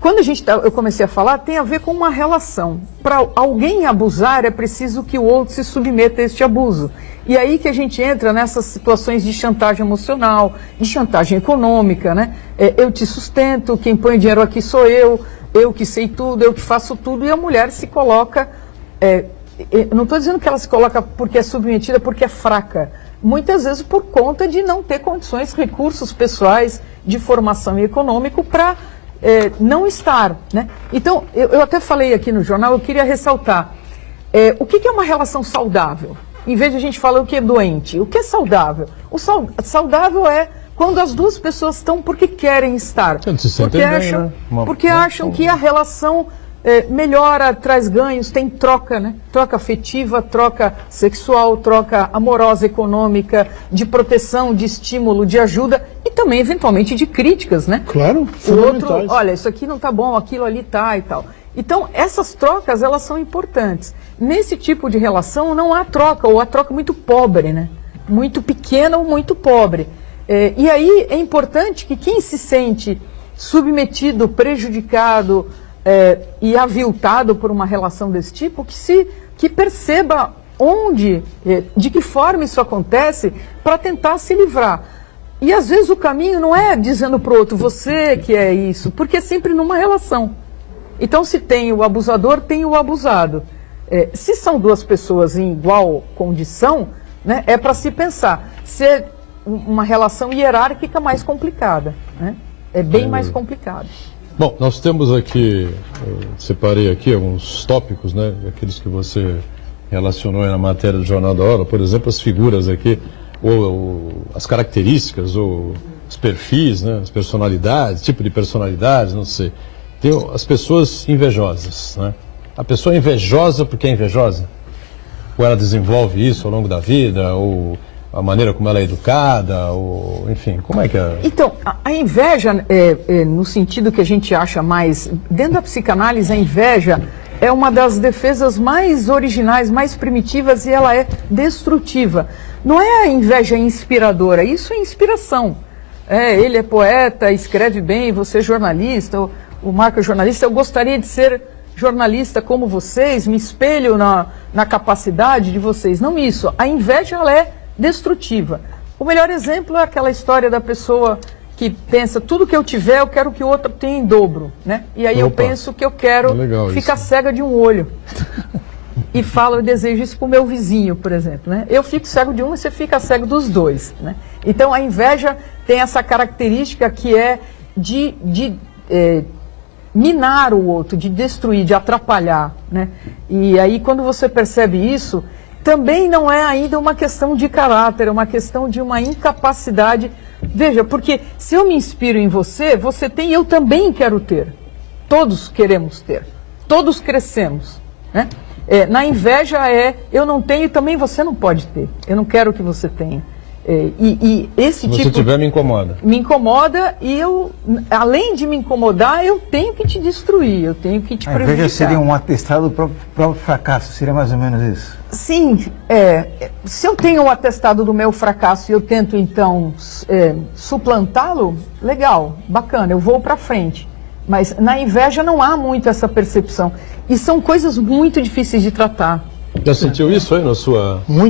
quando eu comecei a falar, tem a ver com uma relação. Para alguém abusar, é preciso que o outro se submeta a este abuso. E aí que a gente entra nessas situações de chantagem emocional, de chantagem econômica, né? Eu te sustento, quem põe dinheiro aqui sou eu que sei tudo, eu que faço tudo, e a mulher se coloca... não estou dizendo que ela se coloca porque é submetida, porque é fraca. Muitas vezes por conta de não ter condições, recursos pessoais, de formação e econômico para não estar, né? Então, eu até falei aqui no jornal, eu queria ressaltar. O que é uma relação saudável? Em vez de a gente falar o que é doente, o que é saudável? O saudável é quando as duas pessoas estão porque querem estar. Porque acham que a relação melhora, traz ganhos, tem troca, né? Troca afetiva, troca sexual, troca amorosa, econômica, de proteção, de estímulo, de ajuda e também, eventualmente, de críticas, né? Claro, o outro, olha, isso aqui não tá bom, aquilo ali tá e tal. Então, essas trocas, elas são importantes. Nesse tipo de relação, não há troca, ou a troca muito pobre, né? Muito pequena ou muito pobre. E aí é importante que quem se sente submetido, prejudicado e aviltado por uma relação desse tipo, que perceba onde, de que forma isso acontece, para tentar se livrar. E às vezes o caminho não é dizendo para o outro, você que é isso, porque é sempre numa relação. Então, se tem o abusador, tem o abusado. Se são duas pessoas em igual condição, né, é para se pensar. Se é uma relação hierárquica mais complicada, né? É bem mais complicado. Bom, nós temos aqui, eu separei aqui alguns tópicos, né, aqueles que você relacionou aí na matéria do Jornal da Hora, por exemplo, as figuras aqui, ou as características, ou os perfis, né, as personalidades, tipo de personalidades, não sei. Tem as pessoas invejosas, né? A pessoa é invejosa porque é invejosa? Ou ela desenvolve isso ao longo da vida, ou a maneira como ela é educada, ou enfim, como é que é? Então, a inveja, no sentido que a gente acha mais, dentro da psicanálise, a inveja é uma das defesas mais originais, mais primitivas, e ela é destrutiva. Não é a inveja inspiradora, isso é inspiração. Ele é poeta, escreve bem, você é jornalista, o Marco é jornalista, eu gostaria de ser jornalista como vocês, me espelho na capacidade de vocês. Não isso, a inveja ela é destrutiva. O melhor exemplo é aquela história da pessoa que pensa, tudo que eu tiver, eu quero que o outro tenha em dobro, né? E aí eu penso que eu quero ficar cega de um olho. E falo, eu desejo isso para o meu vizinho, por exemplo, né? Eu fico cego de um e você fica cego dos dois, né? Então a inveja tem essa característica que é de minar o outro, de destruir, de atrapalhar, né? E aí quando você percebe isso, também não é ainda uma questão de caráter, é uma questão de uma incapacidade. Veja, porque se eu me inspiro em você, você tem, eu também quero ter. Todos queremos ter. Todos crescemos, né? Na inveja eu não tenho, também você não pode ter. Eu não quero que você tenha. E esse Se você tiver, me incomoda. Me incomoda e eu, além de me incomodar, eu tenho que te destruir, eu tenho que te prejudicar. A inveja seria um atestado do próprio fracasso, seria mais ou menos isso? Sim, se eu tenho um atestado do meu fracasso e eu tento então suplantá-lo, legal, bacana, eu vou para frente. Mas na inveja não há muito essa percepção. E são coisas muito difíceis de tratar. Já sentiu isso aí no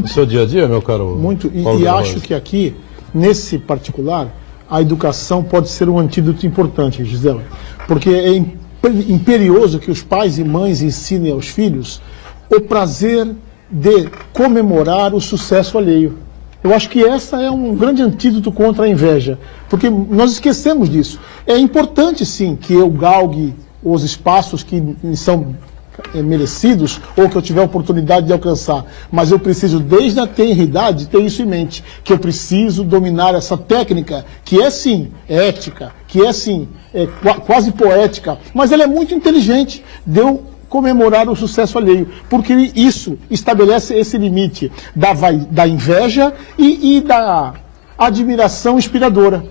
seu dia a dia, meu caro? Muito, e acho que aqui, nesse particular, a educação pode ser um antídoto importante, Gisela. Porque é imperioso que os pais e mães ensinem aos filhos o prazer de comemorar o sucesso alheio. Eu acho que essa é um grande antídoto contra a inveja, porque nós esquecemos disso. É importante, sim, que eu galgue os espaços que me são merecidos ou que eu tiver a oportunidade de alcançar, mas eu preciso desde a tenridade ter isso em mente, que eu preciso dominar essa técnica que é sim ética, que é sim quase poética, mas ela é muito inteligente de eu comemorar o sucesso alheio, porque isso estabelece esse limite da inveja e da admiração inspiradora.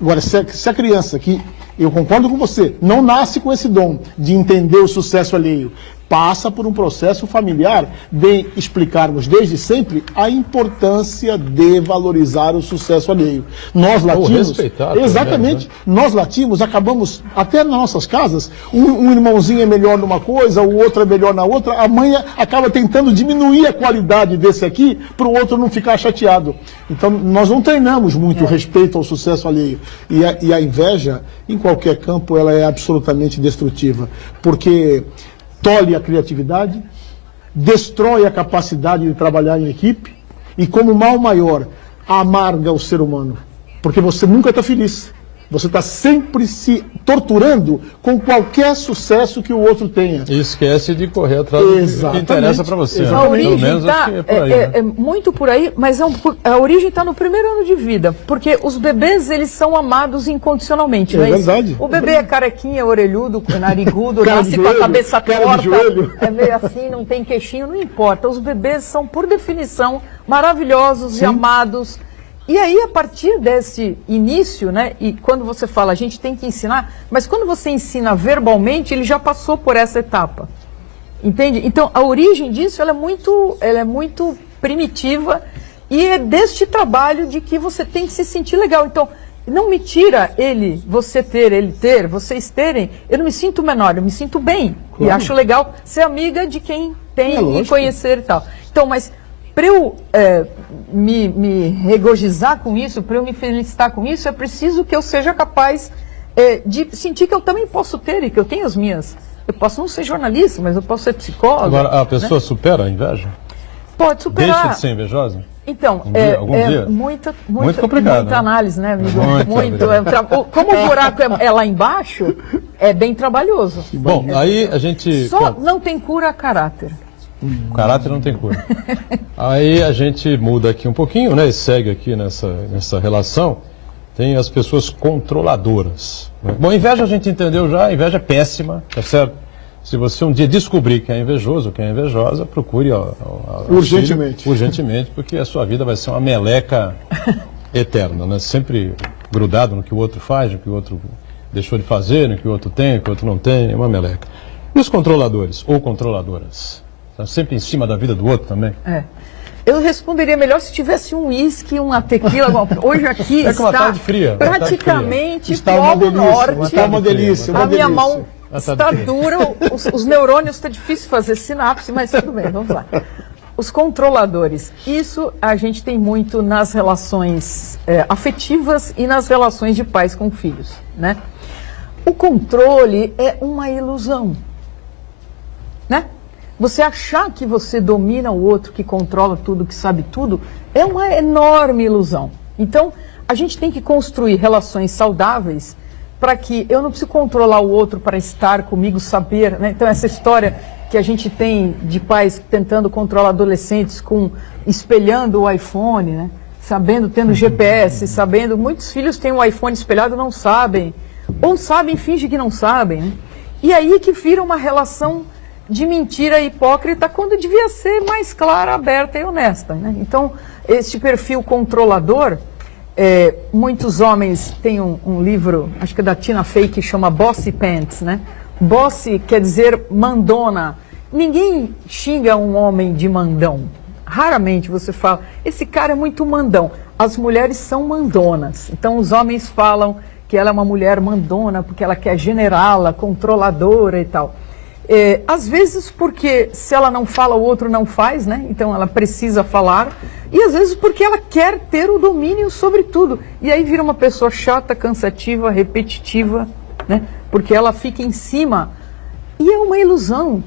Agora, se a criança, que eu concordo com você, não nasce com esse dom de entender o sucesso alheio, passa por um processo familiar de explicarmos desde sempre a importância de valorizar o sucesso alheio. Nós latinos, exatamente, né? Nós latinos acabamos, até nas nossas casas, um irmãozinho é melhor numa coisa, o outro é melhor na outra, a mãe acaba tentando diminuir a qualidade desse aqui para o outro não ficar chateado. Então nós não treinamos muito respeito ao sucesso alheio. E a inveja, em qualquer campo, ela é absolutamente destrutiva, porque tolhe a criatividade, destrói a capacidade de trabalhar em equipe e, como mal maior, amarga o ser humano. Porque você nunca está feliz. Você está sempre se torturando com qualquer sucesso que o outro tenha. E esquece de correr atrás do que interessa para você. A origem é muito por aí, mas a origem está no primeiro ano de vida. Porque os bebês, eles são amados incondicionalmente. É verdade. O bebê é carequinha, orelhudo, narigudo, nasce com a cabeça torta, é meio assim, não tem queixinho, não importa. Os bebês são, por definição, maravilhosos e amados. E aí, a partir desse início, né, e quando você fala, a gente tem que ensinar, mas quando você ensina verbalmente, ele já passou por essa etapa. Entende? Então, a origem disso, ela é muito primitiva, e é deste trabalho de que você tem que se sentir legal. Então, não me tira você ter, vocês terem, eu não me sinto menor, eu me sinto bem. Claro. E acho legal ser amiga de quem tem e conhecer e tal. Então, mas para eu me regozijar com isso, para eu me felicitar com isso, é preciso que eu seja capaz de sentir que eu também posso ter e que eu tenho as minhas. Eu posso não ser jornalista, mas eu posso ser psicóloga. Agora, a pessoa supera a inveja? Pode superar. Deixa de ser invejosa? Então, algum dia? Muita complicado, muita análise, né, amigo? Muito. Como o buraco é lá embaixo, é bem trabalhoso. Bom, aí a gente... Só não tem cura a caráter. O caráter não tem cura. Aí a gente muda aqui um pouquinho, né, e segue aqui nessa relação. Tem as pessoas controladoras. Né? Bom, inveja a gente entendeu já, a inveja é péssima, tá certo? Se você um dia descobrir que é invejoso, que é invejosa, procure urgentemente. Urgentemente, porque a sua vida vai ser uma meleca eterna, né? Sempre grudado no que o outro faz, no que o outro deixou de fazer, no que o outro tem, no que o outro não tem, é uma meleca. E os controladores ou controladoras? Estão sempre em cima da vida do outro também? Eu responderia melhor se tivesse um uísque, uma tequila. Hoje aqui uma tarde fria, praticamente está uma delícia, norte. Está uma delícia. A minha mão está dura, os neurônios, está difícil fazer sinapse, mas tudo bem, vamos lá. Os controladores, isso a gente tem muito nas relações afetivas e nas relações de pais com filhos, né? O controle é uma ilusão, né? Você achar que você domina o outro, que controla tudo, que sabe tudo, é uma enorme ilusão. Então, a gente tem que construir relações saudáveis para que eu não preciso controlar o outro para estar comigo, saber, né? Então, essa história que a gente tem de pais tentando controlar adolescentes espelhando o iPhone, né? Tendo GPS, sabendo, muitos filhos têm um iPhone espelhado e não sabem, ou sabem, fingem que não sabem, né? E aí que vira uma relação de mentira hipócrita, quando devia ser mais clara, aberta e honesta, né? Então, este perfil controlador, muitos homens têm um livro, acho que é da Tina Fey, que chama Bossy Pants, né? Bossy quer dizer mandona. Ninguém xinga um homem de mandão. Raramente você fala, esse cara é muito mandão. As mulheres são mandonas. Então, os homens falam que ela é uma mulher mandona, porque ela quer generá-la, controladora e tal. Às vezes porque se ela não fala, o outro não faz, né? Então ela precisa falar. E às vezes porque ela quer ter o domínio sobre tudo. E aí vira uma pessoa chata, cansativa, repetitiva, né? Porque ela fica em cima. E é uma ilusão,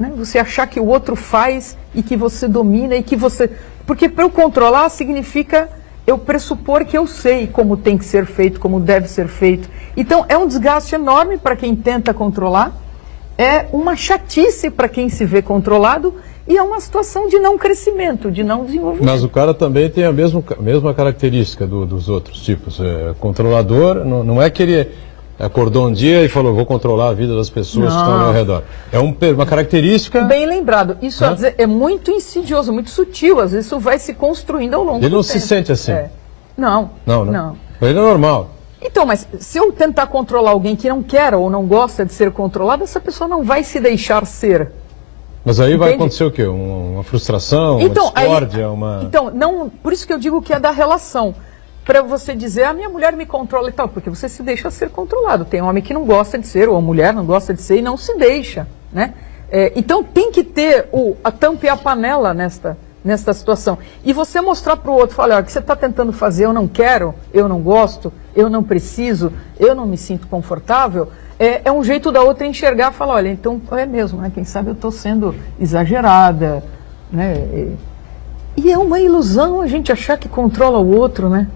né? Você achar que o outro faz e que você domina e que você... Porque para eu controlar significa eu pressupor que eu sei como tem que ser feito, como deve ser feito. Então é um desgaste enorme para quem tenta controlar. É uma chatice para quem se vê controlado e é uma situação de não crescimento, de não desenvolvimento. Mas o cara também tem a mesma característica dos outros tipos. Controlador, não é que ele acordou um dia e falou, vou controlar a vida das pessoas que estão ao meu redor. É uma característica... Bem lembrado. Isso é muito insidioso, muito sutil. Às vezes isso vai se construindo ao longo do tempo. Ele não se sente assim? Não. Ele é normal. Então, mas se eu tentar controlar alguém que não quer ou não gosta de ser controlado, essa pessoa não vai se deixar ser. Mas aí vai acontecer o quê? Uma frustração, uma discórdia, Então, não, por isso que eu digo que é da relação. Para você dizer, a minha mulher me controla e tal, porque você se deixa ser controlado. Tem homem que não gosta de ser, ou a mulher não gosta de ser e não se deixa, né? Então tem que ter a tampa e a panela nesta situação. E você mostrar para o outro, falar, olha, o que você está tentando fazer, eu não quero, eu não gosto, eu não preciso, eu não me sinto confortável, é um jeito da outra enxergar e falar, olha, então é mesmo, né? Quem sabe eu estou sendo exagerada, né? E é uma ilusão a gente achar que controla o outro, né?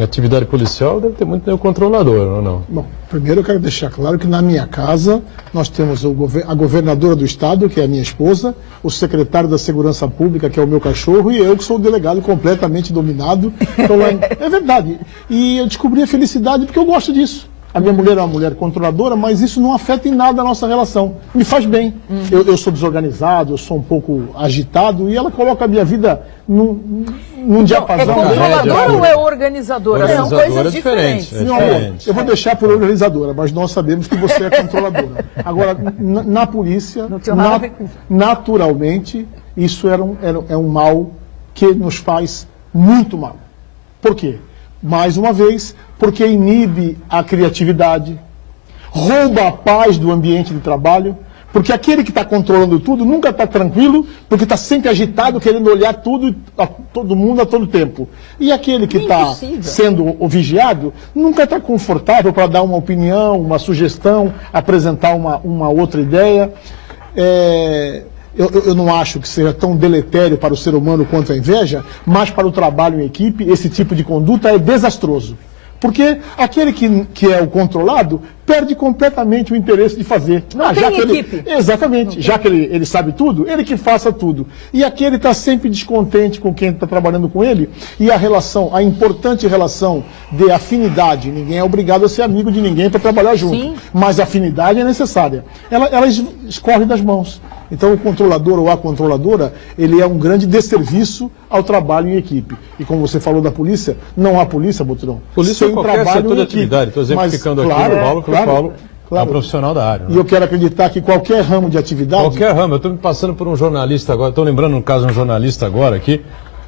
A atividade policial deve ter muito controlador, ou não? Bom, primeiro eu quero deixar claro que na minha casa nós temos a governadora do estado, que é a minha esposa, o secretário da Segurança Pública, que é o meu cachorro, e eu que sou o delegado completamente dominado. Então, é verdade. E eu descobri a felicidade porque eu gosto disso. A minha mulher é uma mulher controladora, mas isso não afeta em nada a nossa relação. Me faz bem. Eu sou desorganizado, eu sou um pouco agitado e ela coloca a minha vida num diapasão. É controladora ou é organizadora? São coisas diferentes. Não, eu vou deixar por organizadora, mas nós sabemos que você é controladora. Agora, na polícia, naturalmente, isso é um mal que nos faz muito mal. Por quê? Mais uma vez, porque inibe a criatividade, rouba a paz do ambiente de trabalho, porque aquele que está controlando tudo nunca está tranquilo, porque está sempre agitado, querendo olhar tudo, todo mundo a todo tempo. E aquele que está sendo vigiado nunca está confortável para dar uma opinião, uma sugestão, apresentar uma outra ideia. Eu não acho que seja tão deletério para o ser humano quanto a inveja, mas para o trabalho em equipe, esse tipo de conduta é desastroso. Porque aquele que é o controlado perde completamente o interesse de fazer. Não tem equipe. Exatamente. Já que ele sabe tudo, ele que faça tudo. E aquele está sempre descontente com quem está trabalhando com ele. E a importante relação de afinidade, ninguém é obrigado a ser amigo de ninguém para trabalhar junto. Sim. Mas a afinidade é necessária. Ela escorre das mãos. Então o controlador ou a controladora, ele é um grande desserviço ao trabalho em equipe. E como você falou da polícia, não há polícia, Boturão. Polícia é qualquer setor de atividade. Estou exemplificando aqui no Paulo, que o Paulo é um profissional da área. E eu quero acreditar que qualquer ramo de atividade... Qualquer ramo. Eu estou me passando por um jornalista agora, estou lembrando no caso de um jornalista agora aqui,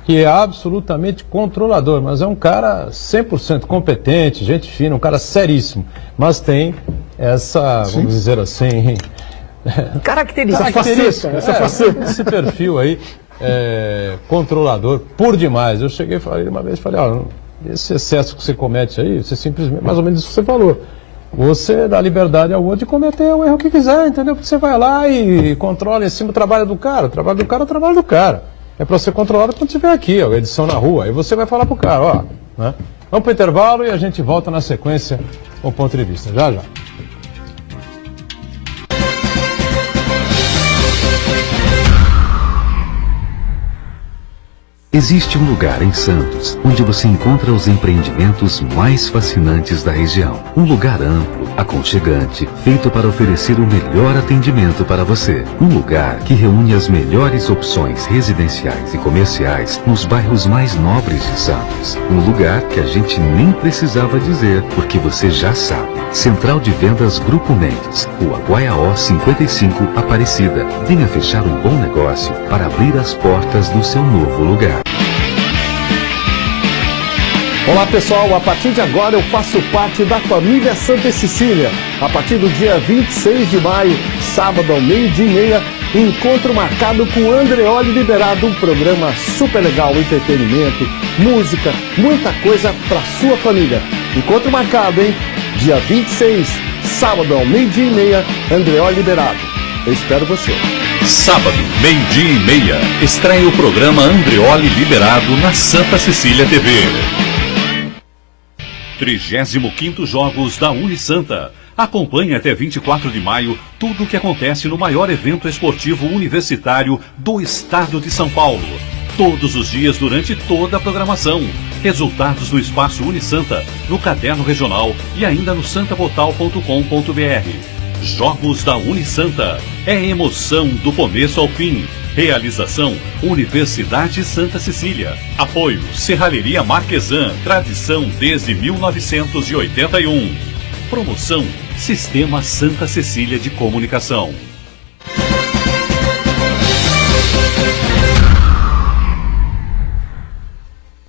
que é absolutamente controlador, mas é um cara 100% competente, gente fina, um cara seríssimo. Mas tem essa, vamos dizer assim... Característica. Essa faceta. Esse perfil aí, controlador por demais. Eu cheguei e falei uma vez, esse excesso que você comete aí, você simplesmente, mais ou menos isso que você falou. Você dá liberdade ao outro de cometer o erro que quiser, entendeu? Porque você vai lá e controla em cima do trabalho do cara. O trabalho do cara é o trabalho do cara. É para ser controlado quando estiver aqui, a edição na rua. Aí você vai falar pro cara, né? Vamos pro intervalo e a gente volta na sequência com o ponto de vista. Já. Existe um lugar em Santos onde você encontra os empreendimentos mais fascinantes da região. Um lugar amplo, aconchegante, feito para oferecer o melhor atendimento para você. Um lugar que reúne as melhores opções residenciais e comerciais nos bairros mais nobres de Santos. Um lugar que a gente nem precisava dizer, porque você já sabe. Central de Vendas Grupo Mendes, Rua Guaiaó 55, Aparecida. Venha fechar um bom negócio para abrir as portas do seu novo lugar. Olá pessoal, a partir de agora eu faço parte da família Santa Cecília. A partir do dia 26 de maio, sábado ao 12:30, encontro marcado com Andreoli Liberato, um programa super legal, entretenimento, música, muita coisa para sua família. Encontro marcado, hein? Dia 26, sábado ao 12:30, Andreoli Liberato. Eu espero você. Sábado, 12:30, estreia o programa Andreoli Liberado na Santa Cecília TV. 35º Jogos da Unisanta. Acompanhe até 24 de maio tudo o que acontece no maior evento esportivo universitário do estado de São Paulo. Todos os dias durante toda a programação. Resultados no Espaço Unisanta, no Caderno Regional e ainda no santabotal.com.br. Jogos da Unisanta. É emoção do começo ao fim. Realização Universidade Santa Cecília. Apoio Serralheria Marquesan, tradição desde 1981. Promoção Sistema Santa Cecília de Comunicação.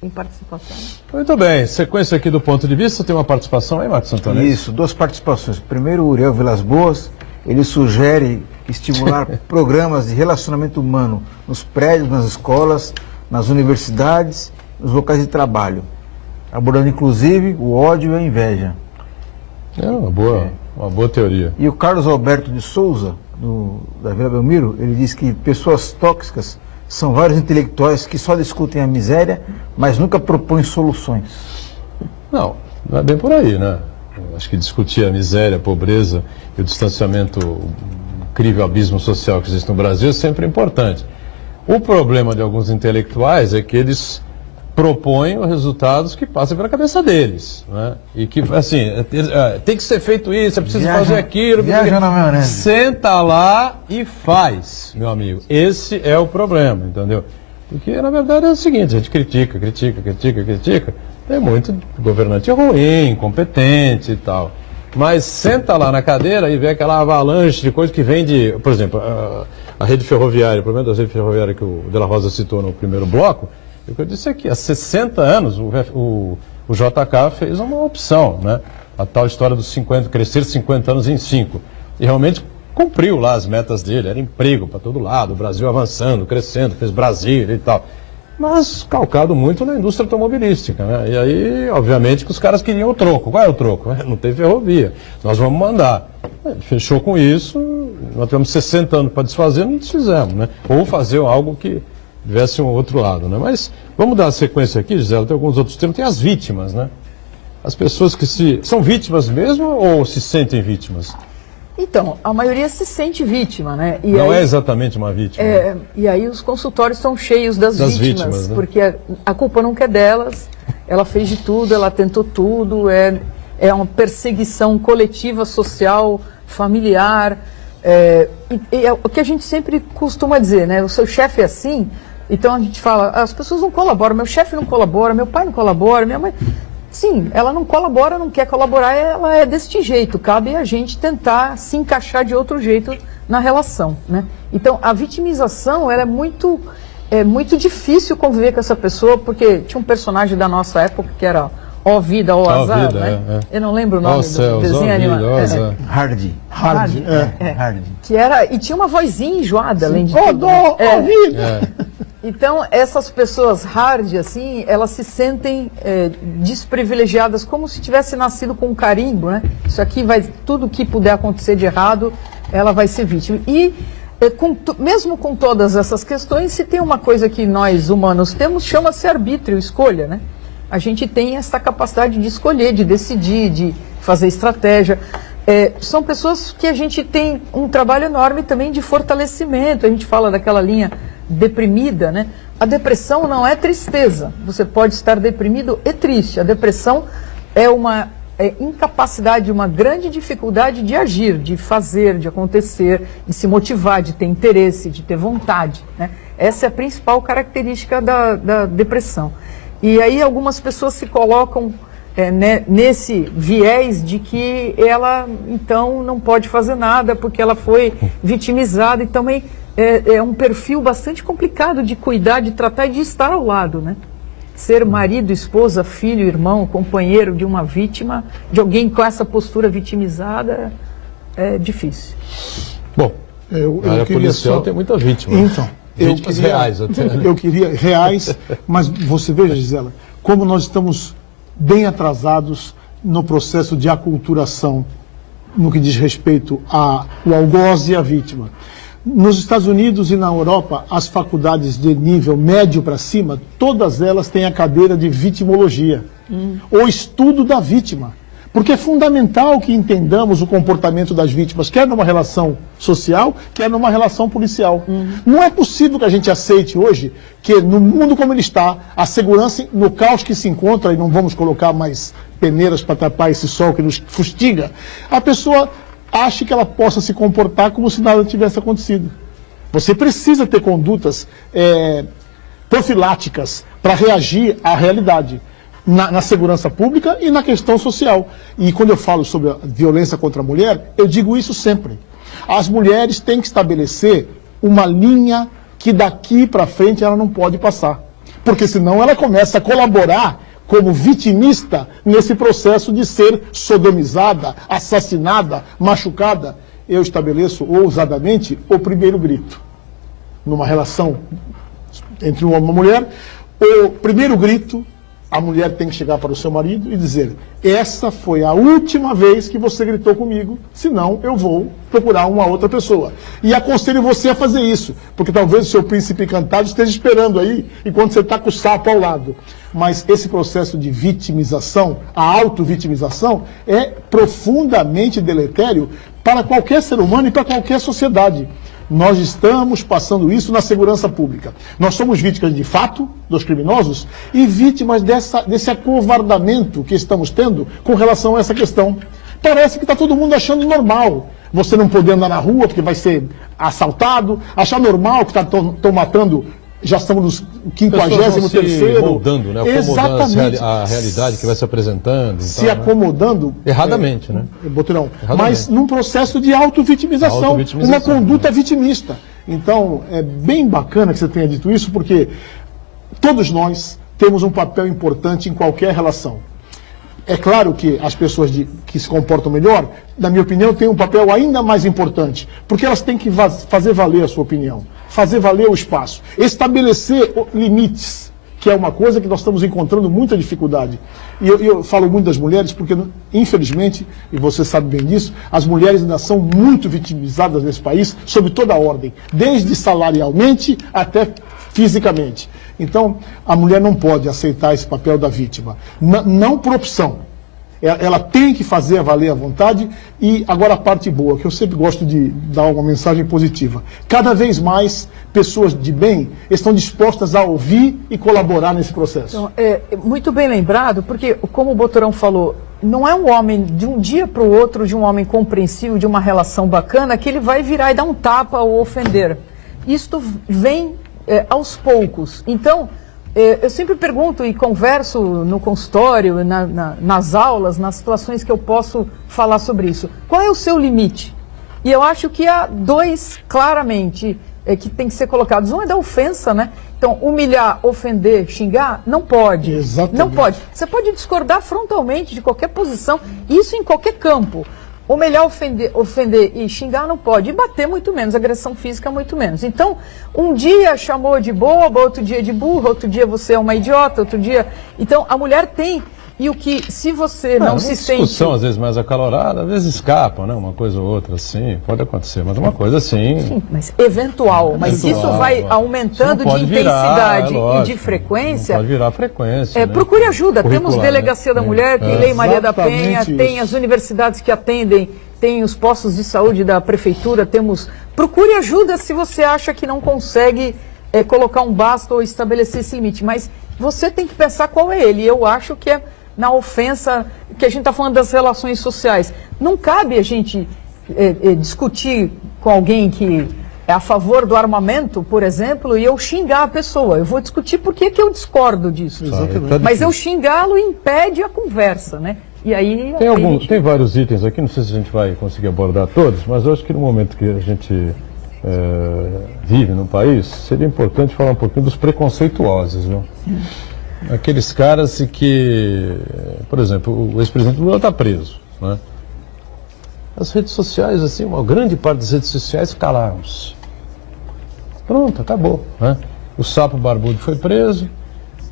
Tem participação. Muito bem, sequência aqui do ponto de vista, tem uma participação aí, Marcos Santana? Isso, 2 participações. Primeiro, o Uriel Vilas Boas, ele sugere estimular programas de relacionamento humano nos prédios, nas escolas, nas universidades, nos locais de trabalho, abordando inclusive o ódio e a inveja. É uma boa teoria. E o Carlos Alberto de Souza, da Vila Belmiro, ele diz que pessoas tóxicas são vários intelectuais que só discutem a miséria, mas nunca propõem soluções. Não é bem por aí, né? Eu acho que discutir a miséria, a pobreza e o distanciamento, o incrível abismo social que existe no Brasil é sempre importante. O problema de alguns intelectuais é que eles proponham resultados que passem pela cabeça deles, né? E que, assim, tem que ser feito isso, é preciso fazer aquilo. Viaja na maionese. Senta lá e faz, meu amigo. Esse é o problema, entendeu? Porque, na verdade, é o seguinte, a gente critica. Tem muito governante ruim, incompetente e tal. Mas senta lá na cadeira e vê aquela avalanche de coisa que vem de... Por exemplo, a rede ferroviária, o problema da rede ferroviária que o De La Rosa citou no primeiro bloco, é o que eu disse aqui, há 60 anos o JK fez uma opção, né? A tal história dos 50, crescer 50 anos em 5. E realmente cumpriu lá as metas dele, era emprego para todo lado, o Brasil avançando, crescendo, fez Brasília e tal. Mas calcado muito na indústria automobilística, né? E aí, obviamente, que os caras queriam o troco. Qual é o troco? Não tem ferrovia. Nós vamos mandar. Fechou com isso, nós tivemos 60 anos para desfazer, não desfizemos, né? Ou fazer algo que tivesse um outro lado, né? Mas vamos dar a sequência aqui, Gisela, tem alguns outros termos. Tem as vítimas, né? As pessoas que são vítimas mesmo ou se sentem vítimas? Então, a maioria se sente vítima, né? E não aí, é exatamente uma vítima. E aí os consultórios estão cheios das vítimas, né? Porque a culpa nunca é delas, ela fez de tudo, ela tentou tudo, é uma perseguição coletiva, social, familiar. E é o que a gente sempre costuma dizer, né? O seu chefe é assim, então a gente fala, as pessoas não colaboram, meu chefe não colabora, meu pai não colabora, minha mãe... Sim, ela não colabora, não quer colaborar, ela é deste jeito. Cabe a gente tentar se encaixar de outro jeito na relação, né? Então, a vitimização, ela é muito difícil conviver com essa pessoa, porque tinha um personagem da nossa época que era Ó Vida, Ó Azar, né? Eu não lembro o nome do desenho animado. Hardy. Que era, e tinha uma vozinha enjoada, além de tudo. Ó Vida! Então, essas pessoas hard, assim, elas se sentem desprivilegiadas, como se tivesse nascido com um carimbo, né? Isso aqui tudo que puder acontecer de errado, ela vai ser vítima. E, mesmo com todas essas questões, se tem uma coisa que nós humanos temos, chama-se arbítrio, escolha, né? A gente tem essa capacidade de escolher, de decidir, de fazer estratégia. São pessoas que a gente tem um trabalho enorme também de fortalecimento. A gente fala daquela linha deprimida, né? A depressão não é tristeza. Você pode estar deprimido e triste. A depressão é uma incapacidade, uma grande dificuldade de agir, de fazer, de acontecer, de se motivar, de ter interesse, de ter vontade, né? Essa é a principal característica da depressão. E aí algumas pessoas se colocam nesse viés de que ela, então, não pode fazer nada porque ela foi vitimizada e também é um perfil bastante complicado de cuidar, de tratar e de estar ao lado, né? Ser marido, esposa, filho, irmão, companheiro de uma vítima, de alguém com essa postura vitimizada, é difícil. Bom, a área policial tem muita vítima. Então, vítimas reais até. Eu queria reais, mas você veja, Gisela, como nós estamos bem atrasados no processo de aculturação no que diz respeito ao algoz e à vítima. Nos Estados Unidos e na Europa, as faculdades de nível médio para cima, todas elas têm a cadeira de vitimologia, o estudo da vítima. Porque é fundamental que entendamos o comportamento das vítimas, quer numa relação social, quer numa relação policial. Não é possível que a gente aceite hoje que, no mundo como ele está, a segurança, no caos que se encontra, e não vamos colocar mais peneiras para tapar esse sol que nos fustiga, a pessoa ache que ela possa se comportar como se nada tivesse acontecido. Você precisa ter condutas profiláticas para reagir à realidade. Na segurança pública e na questão social. E quando eu falo sobre a violência contra a mulher, eu digo isso sempre. As mulheres têm que estabelecer uma linha que daqui para frente ela não pode passar. Porque senão ela começa a colaborar como vitimista nesse processo de ser sodomizada, assassinada, machucada. Eu estabeleço ousadamente o primeiro grito. Numa relação entre um homem e uma mulher, o primeiro grito, a mulher tem que chegar para o seu marido e dizer: essa foi a última vez que você gritou comigo, senão eu vou procurar uma outra pessoa. E aconselho você a fazer isso, porque talvez o seu príncipe encantado esteja esperando aí, enquanto você está com o sapo ao lado. Mas esse processo de vitimização, a auto-vitimização, é profundamente deletério para qualquer ser humano e para qualquer sociedade. Nós estamos passando isso na segurança pública. Nós somos vítimas de fato dos criminosos e vítimas desse acovardamento que estamos tendo com relação a essa questão. Parece que está todo mundo achando normal você não poder andar na rua porque vai ser assaltado, achar normal que estão matando. Já estamos no 53º. Moldando, né? Exatamente. A realidade que vai se apresentando. Se então, acomodando. Né? Erradamente, né? Boturão. Erradamente. Mas num processo de autovitimização, uma conduta vitimista. Então, é bem bacana que você tenha dito isso, porque todos nós temos um papel importante em qualquer relação. É claro que as pessoas que se comportam melhor, na minha opinião, têm um papel ainda mais importante, porque elas têm que fazer valer a sua opinião, fazer valer o espaço, estabelecer limites, que é uma coisa que nós estamos encontrando muita dificuldade. E eu falo muito das mulheres porque, infelizmente, e você sabe bem disso, as mulheres ainda são muito vitimizadas nesse país, sob toda a ordem, desde salarialmente até fisicamente. Então, a mulher não pode aceitar esse papel da vítima, não por opção. Ela tem que fazer valer a vontade. E agora a parte boa, que eu sempre gosto de dar uma mensagem positiva. Cada vez mais pessoas de bem estão dispostas a ouvir e colaborar nesse processo. Então, muito bem lembrado, porque, como o Boturão falou, não é um homem de um dia para o outro, de um homem compreensivo, de uma relação bacana, que ele vai virar e dar um tapa ou ofender. Isto vem aos poucos. Então, eu sempre pergunto e converso no consultório, nas aulas, nas situações que eu posso falar sobre isso. Qual é o seu limite? E eu acho que há dois, claramente, que tem que ser colocados. Um é da ofensa, né? Então, humilhar, ofender, xingar, não pode. Exatamente. Não pode. Você pode discordar frontalmente de qualquer posição, isso em qualquer campo. Humilhar, ofender e xingar não pode. E bater muito menos, agressão física muito menos. Então, um dia chamou de boba, outro dia de burra, outro dia você é uma idiota, outro dia... Então, a mulher tem... E o que, se você não se sente... discussão, às vezes, mais acalorada, às vezes escapa, né? Uma coisa ou outra, assim, pode acontecer. Mas uma coisa assim... Sim, mas eventual. Mas se isso vai aumentando de intensidade e de frequência... Não pode virar frequência, né? Procure ajuda. Temos Delegacia da Mulher, tem Lei Maria da Penha, Exatamente tem as universidades que atendem, tem os postos de saúde da prefeitura, temos... Procure ajuda se você acha que não consegue colocar um basta ou estabelecer esse limite. Mas você tem que pensar qual é ele. Eu acho que é na ofensa, que a gente está falando das relações sociais. Não cabe a gente discutir com alguém que é a favor do armamento, por exemplo, e eu xingar a pessoa. Eu vou discutir por que eu discordo disso. Exatamente. Mas eu xingá-lo impede a conversa, né? E aí... Tem vários itens aqui, não sei se a gente vai conseguir abordar todos, mas eu acho que no momento que a gente vive no país, seria importante falar um pouquinho dos preconceituosos, né? Aqueles caras que, por exemplo, o ex-presidente Lula está preso, né? As redes sociais, assim, uma grande parte das redes sociais calaram-se. Pronto, acabou, né? O sapo barbudo foi preso,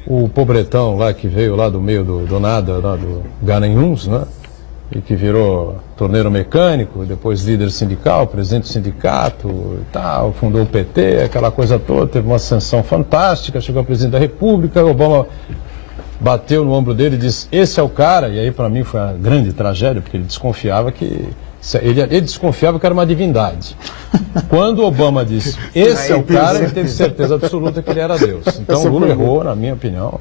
o pobretão lá que veio lá do meio do nada, lá do Garanhuns, né? E que virou torneiro mecânico, depois líder sindical, presidente do sindicato e tal, fundou o PT, aquela coisa toda, teve uma ascensão fantástica, chegou a presidente da República, Obama bateu no ombro dele e disse, esse é o cara, e aí para mim foi uma grande tragédia, porque ele desconfiava que era uma divindade. Quando Obama disse, esse é o cara, ele teve certeza absoluta que ele era Deus. Então o Lula errou, na minha opinião,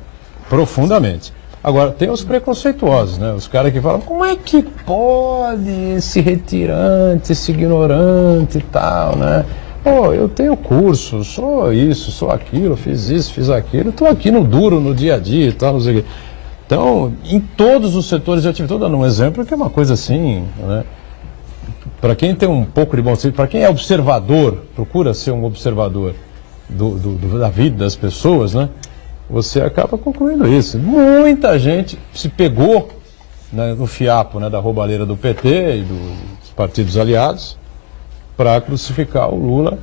profundamente. Agora, tem os preconceituosos, né? Os caras que falam, como é que pode esse retirante, esse ignorante e tal, né? Pô, eu tenho curso, sou isso, sou aquilo, fiz isso, fiz aquilo, estou aqui no duro, no dia a dia e tal, não sei o quê. Então, em todos os setores, eu estou dando um exemplo que é uma coisa assim, né? Para quem tem um pouco de bom senso, para quem é observador, procura ser um observador da vida das pessoas, né? Você acaba concluindo isso. Muita gente se pegou, né, no fiapo, né, da roubalheira do PT e dos partidos aliados para crucificar o Lula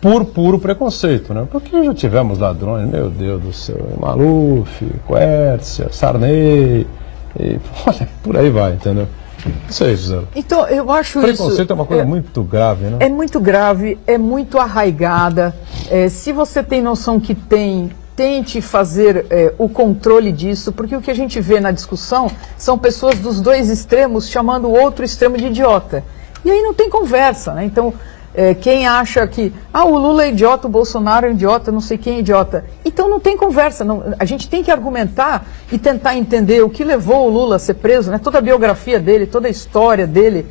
por puro preconceito, né? Porque já tivemos ladrões, meu Deus do céu, Maluf, Quércia, Sarney, e, olha, por aí vai, entendeu? Isso aí, Gisela. Então, eu acho isso... Preconceito é uma coisa muito grave, né? É muito grave, é muito arraigada. Se você tem noção que tem... Tente fazer o controle disso, porque o que a gente vê na discussão são pessoas dos dois extremos chamando o outro extremo de idiota. E aí não tem conversa, né? Então, Quem acha que o Lula é idiota, o Bolsonaro é idiota, não sei quem é idiota. Então não tem conversa. A gente tem que argumentar e tentar entender o que levou o Lula a ser preso, né? Toda a biografia dele, toda a história dele,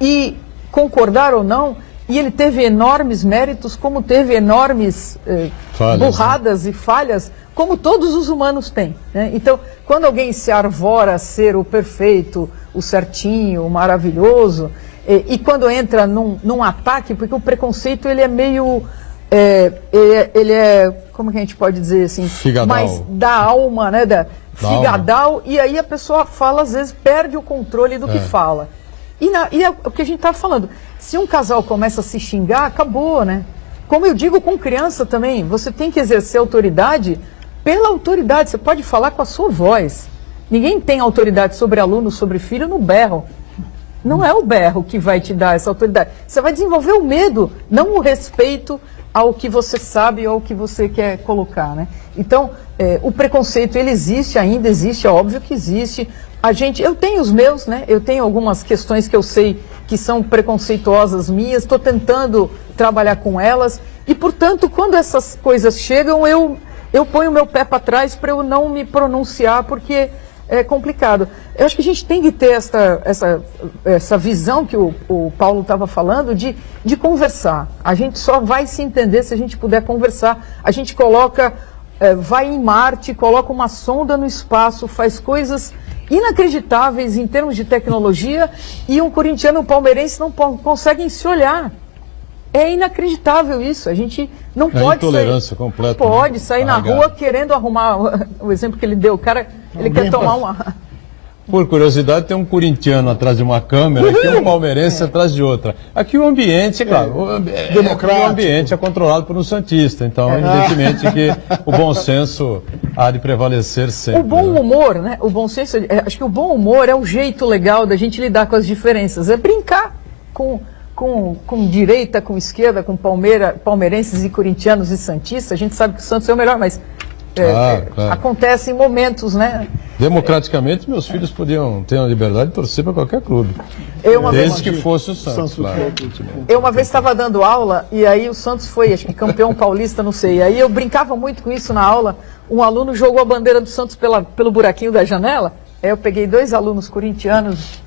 e concordar ou não. E ele teve enormes méritos, como teve enormes burradas, né? E falhas, como todos os humanos têm, né? Então, quando alguém se arvora a ser o perfeito, o certinho, o maravilhoso, e quando entra num ataque, porque o preconceito ele é meio, ele é, como que a gente pode dizer assim, figadal. Mais da alma, né, figadal, e aí a pessoa fala, às vezes perde o controle do que fala. E é o que a gente estava falando, se um casal começa a se xingar, acabou, né? Como eu digo com criança também, você tem que exercer autoridade pela autoridade, você pode falar com a sua voz. Ninguém tem autoridade sobre aluno, sobre filho no berro. Não é o berro que vai te dar essa autoridade. Você vai desenvolver o medo, não o respeito ao que você sabe ou ao que você quer colocar, né? Então, o preconceito, ele existe, ainda existe, é óbvio que existe. Eu tenho os meus, né? Eu tenho algumas questões que eu sei que são preconceituosas minhas, estou tentando trabalhar com elas. E, portanto, quando essas coisas chegam, eu ponho o meu pé para trás para eu não me pronunciar, porque é complicado. Eu acho que a gente tem que ter essa visão que o Paulo estava falando de conversar. A gente só vai se entender se a gente puder conversar. A gente vai em Marte, coloca uma sonda no espaço, faz coisas inacreditáveis em termos de tecnologia, e um corintiano e um palmeirense não conseguem se olhar. É inacreditável isso. A gente não pode intolerância completa. Pode sair na rua querendo arrumar o exemplo que ele deu. O cara, ele quer tomar uma... Por curiosidade, tem um corintiano atrás de uma câmera e um palmeirense atrás de outra. Aqui o ambiente, claro, o ambiente é controlado por um santista, então evidentemente que o bom senso há de prevalecer sempre. O bom humor, né? O bom senso, acho que o bom humor é um jeito legal da gente lidar com as diferenças, é brincar com direita, com esquerda, com palmeirenses e corintianos e santistas. A gente sabe que o Santos é o melhor, mas claro. Acontece em momentos, né? Democraticamente, meus filhos podiam ter a liberdade de torcer para qualquer clube. Desde que fosse o Santos. Claro. Eu uma vez estava dando aula e aí o Santos foi, acho que campeão paulista, não sei. E aí eu brincava muito com isso na aula. Um aluno jogou a bandeira do Santos pelo buraquinho da janela. Aí eu peguei 2 alunos corintianos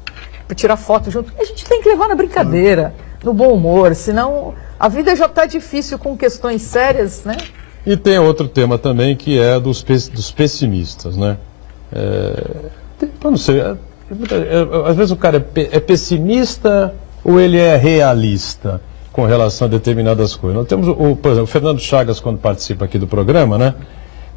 para tirar foto junto. A gente tem que levar na brincadeira, no bom humor, senão a vida já está difícil com questões sérias, né? E tem outro tema também que é dos pessimistas, né? Eu não sei, às vezes o cara é pessimista ou ele é realista com relação a determinadas coisas. Nós temos, por exemplo, o Fernando Chagas, quando participa aqui do programa, né?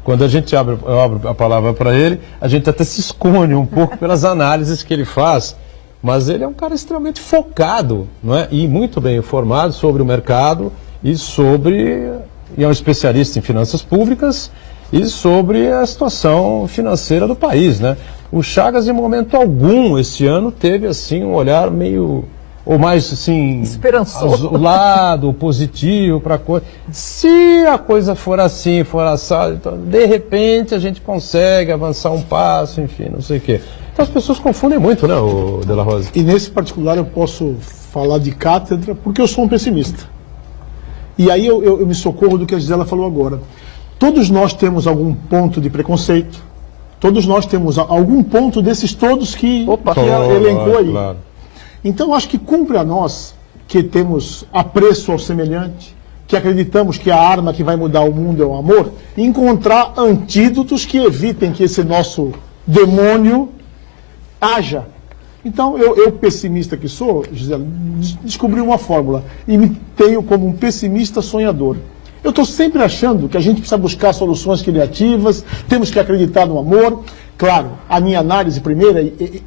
Quando eu abro a palavra para ele, a gente até se esconde um pouco pelas análises que ele faz, mas ele é um cara extremamente focado, não é? E muito bem informado sobre o mercado e é um especialista em finanças públicas e sobre a situação financeira do país, né? O Chagas, em momento algum, esse ano, teve, assim, um olhar meio, ou mais, assim... esperançoso. Lado positivo para a coisa. Se a coisa for assim, for assado, então, de repente a gente consegue avançar um passo, enfim, não sei o quê. Então as pessoas confundem muito, né, o De La Rosa? E nesse particular eu posso falar de cátedra porque eu sou um pessimista. E aí eu me socorro do que a Gisela falou agora. Todos nós temos algum ponto de preconceito, todos nós temos algum ponto desses todos que elencou aí. Claro. Então acho que cumpre a nós, que temos apreço ao semelhante, que acreditamos que a arma que vai mudar o mundo é o amor, encontrar antídotos que evitem que esse nosso demônio haja. Então, eu pessimista que sou, Gisela, descobri uma fórmula e me tenho como um pessimista sonhador. Eu estou sempre achando que a gente precisa buscar soluções criativas, temos que acreditar no amor. Claro, a minha análise primeira,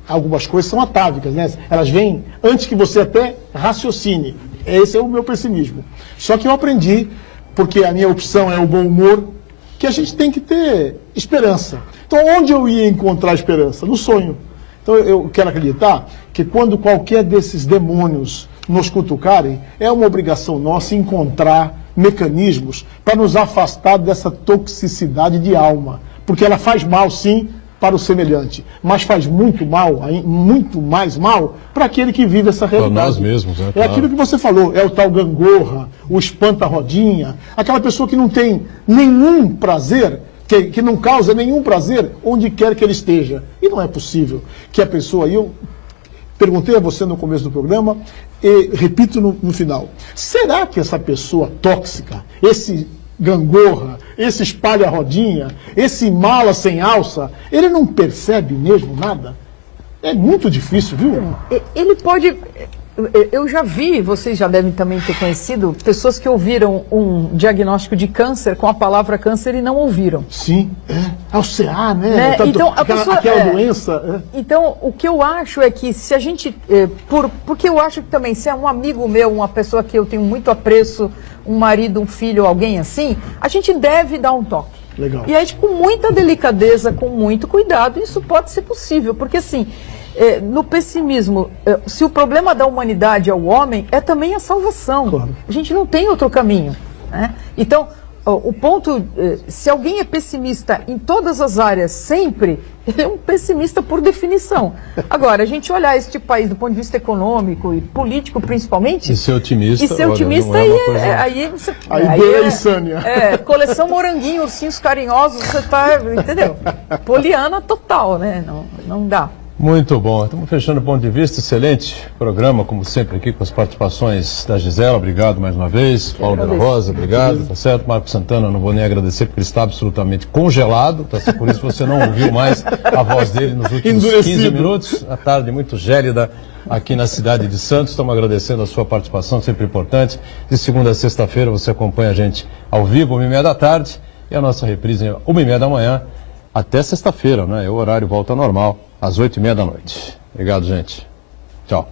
algumas coisas são atávicas, né? Elas vêm antes que você até raciocine. Esse é o meu pessimismo. Só que eu aprendi, porque a minha opção é o bom humor, que a gente tem que ter esperança. Então, onde eu ia encontrar esperança? No sonho. Então eu quero acreditar que quando qualquer desses demônios nos cutucarem, é uma obrigação nossa encontrar mecanismos para nos afastar dessa toxicidade de alma. Porque ela faz mal, sim, para o semelhante, mas faz muito mal, muito mais mal, para aquele que vive essa realidade. Para nós mesmos, né? É aquilo que você falou, é o tal gangorra, o espanta-rodinha, aquela pessoa que não tem nenhum prazer, que não causa nenhum prazer onde quer que ele esteja. E não é possível que a pessoa, eu perguntei a você no começo do programa, e repito no final, será que essa pessoa tóxica, esse gangorra, esse espalha-rodinha, esse mala sem alça, ele não percebe mesmo nada? É muito difícil, viu? Ele pode... Eu já vi, vocês já devem também ter conhecido, pessoas que ouviram um diagnóstico de câncer com a palavra câncer e não ouviram. Sim, Alcear, né? Então, aquela doença. Então, o que eu acho é que se a gente... porque eu acho que também, se é um amigo meu, uma pessoa que eu tenho muito apreço, um marido, um filho, alguém assim, a gente deve dar um toque. Legal. E aí, com muita delicadeza, com muito cuidado, isso pode ser possível. Porque, assim, no pessimismo, se o problema da humanidade é o homem, é também a salvação. Claro. A gente não tem outro caminho, né? Então, o ponto, se alguém é pessimista em todas as áreas sempre, ele é um pessimista por definição. Agora, a gente olhar este país do ponto de vista econômico e político, principalmente... E ser otimista... Aí é insânia. Coleção Moranguinho, Ursinhos Carinhosos, você tá... Entendeu? Poliana total, né? Não dá. Muito bom. Estamos fechando o ponto de vista. Excelente programa, como sempre, aqui com as participações da Gisela. Obrigado mais uma vez. Paulo de la Rosa, obrigado. Tá certo? Marco Santana, não vou nem agradecer porque ele está absolutamente congelado. Tá? Por isso você não ouviu mais a voz dele nos últimos 15 minutos. A tarde muito gélida aqui na cidade de Santos. Estamos agradecendo a sua participação, sempre importante. De segunda a sexta-feira você acompanha a gente ao vivo, 1h30 da tarde. E a nossa reprise 1h30 da manhã até sexta-feira, né? O horário volta ao normal, às 8h30 da noite. Obrigado, gente. Tchau.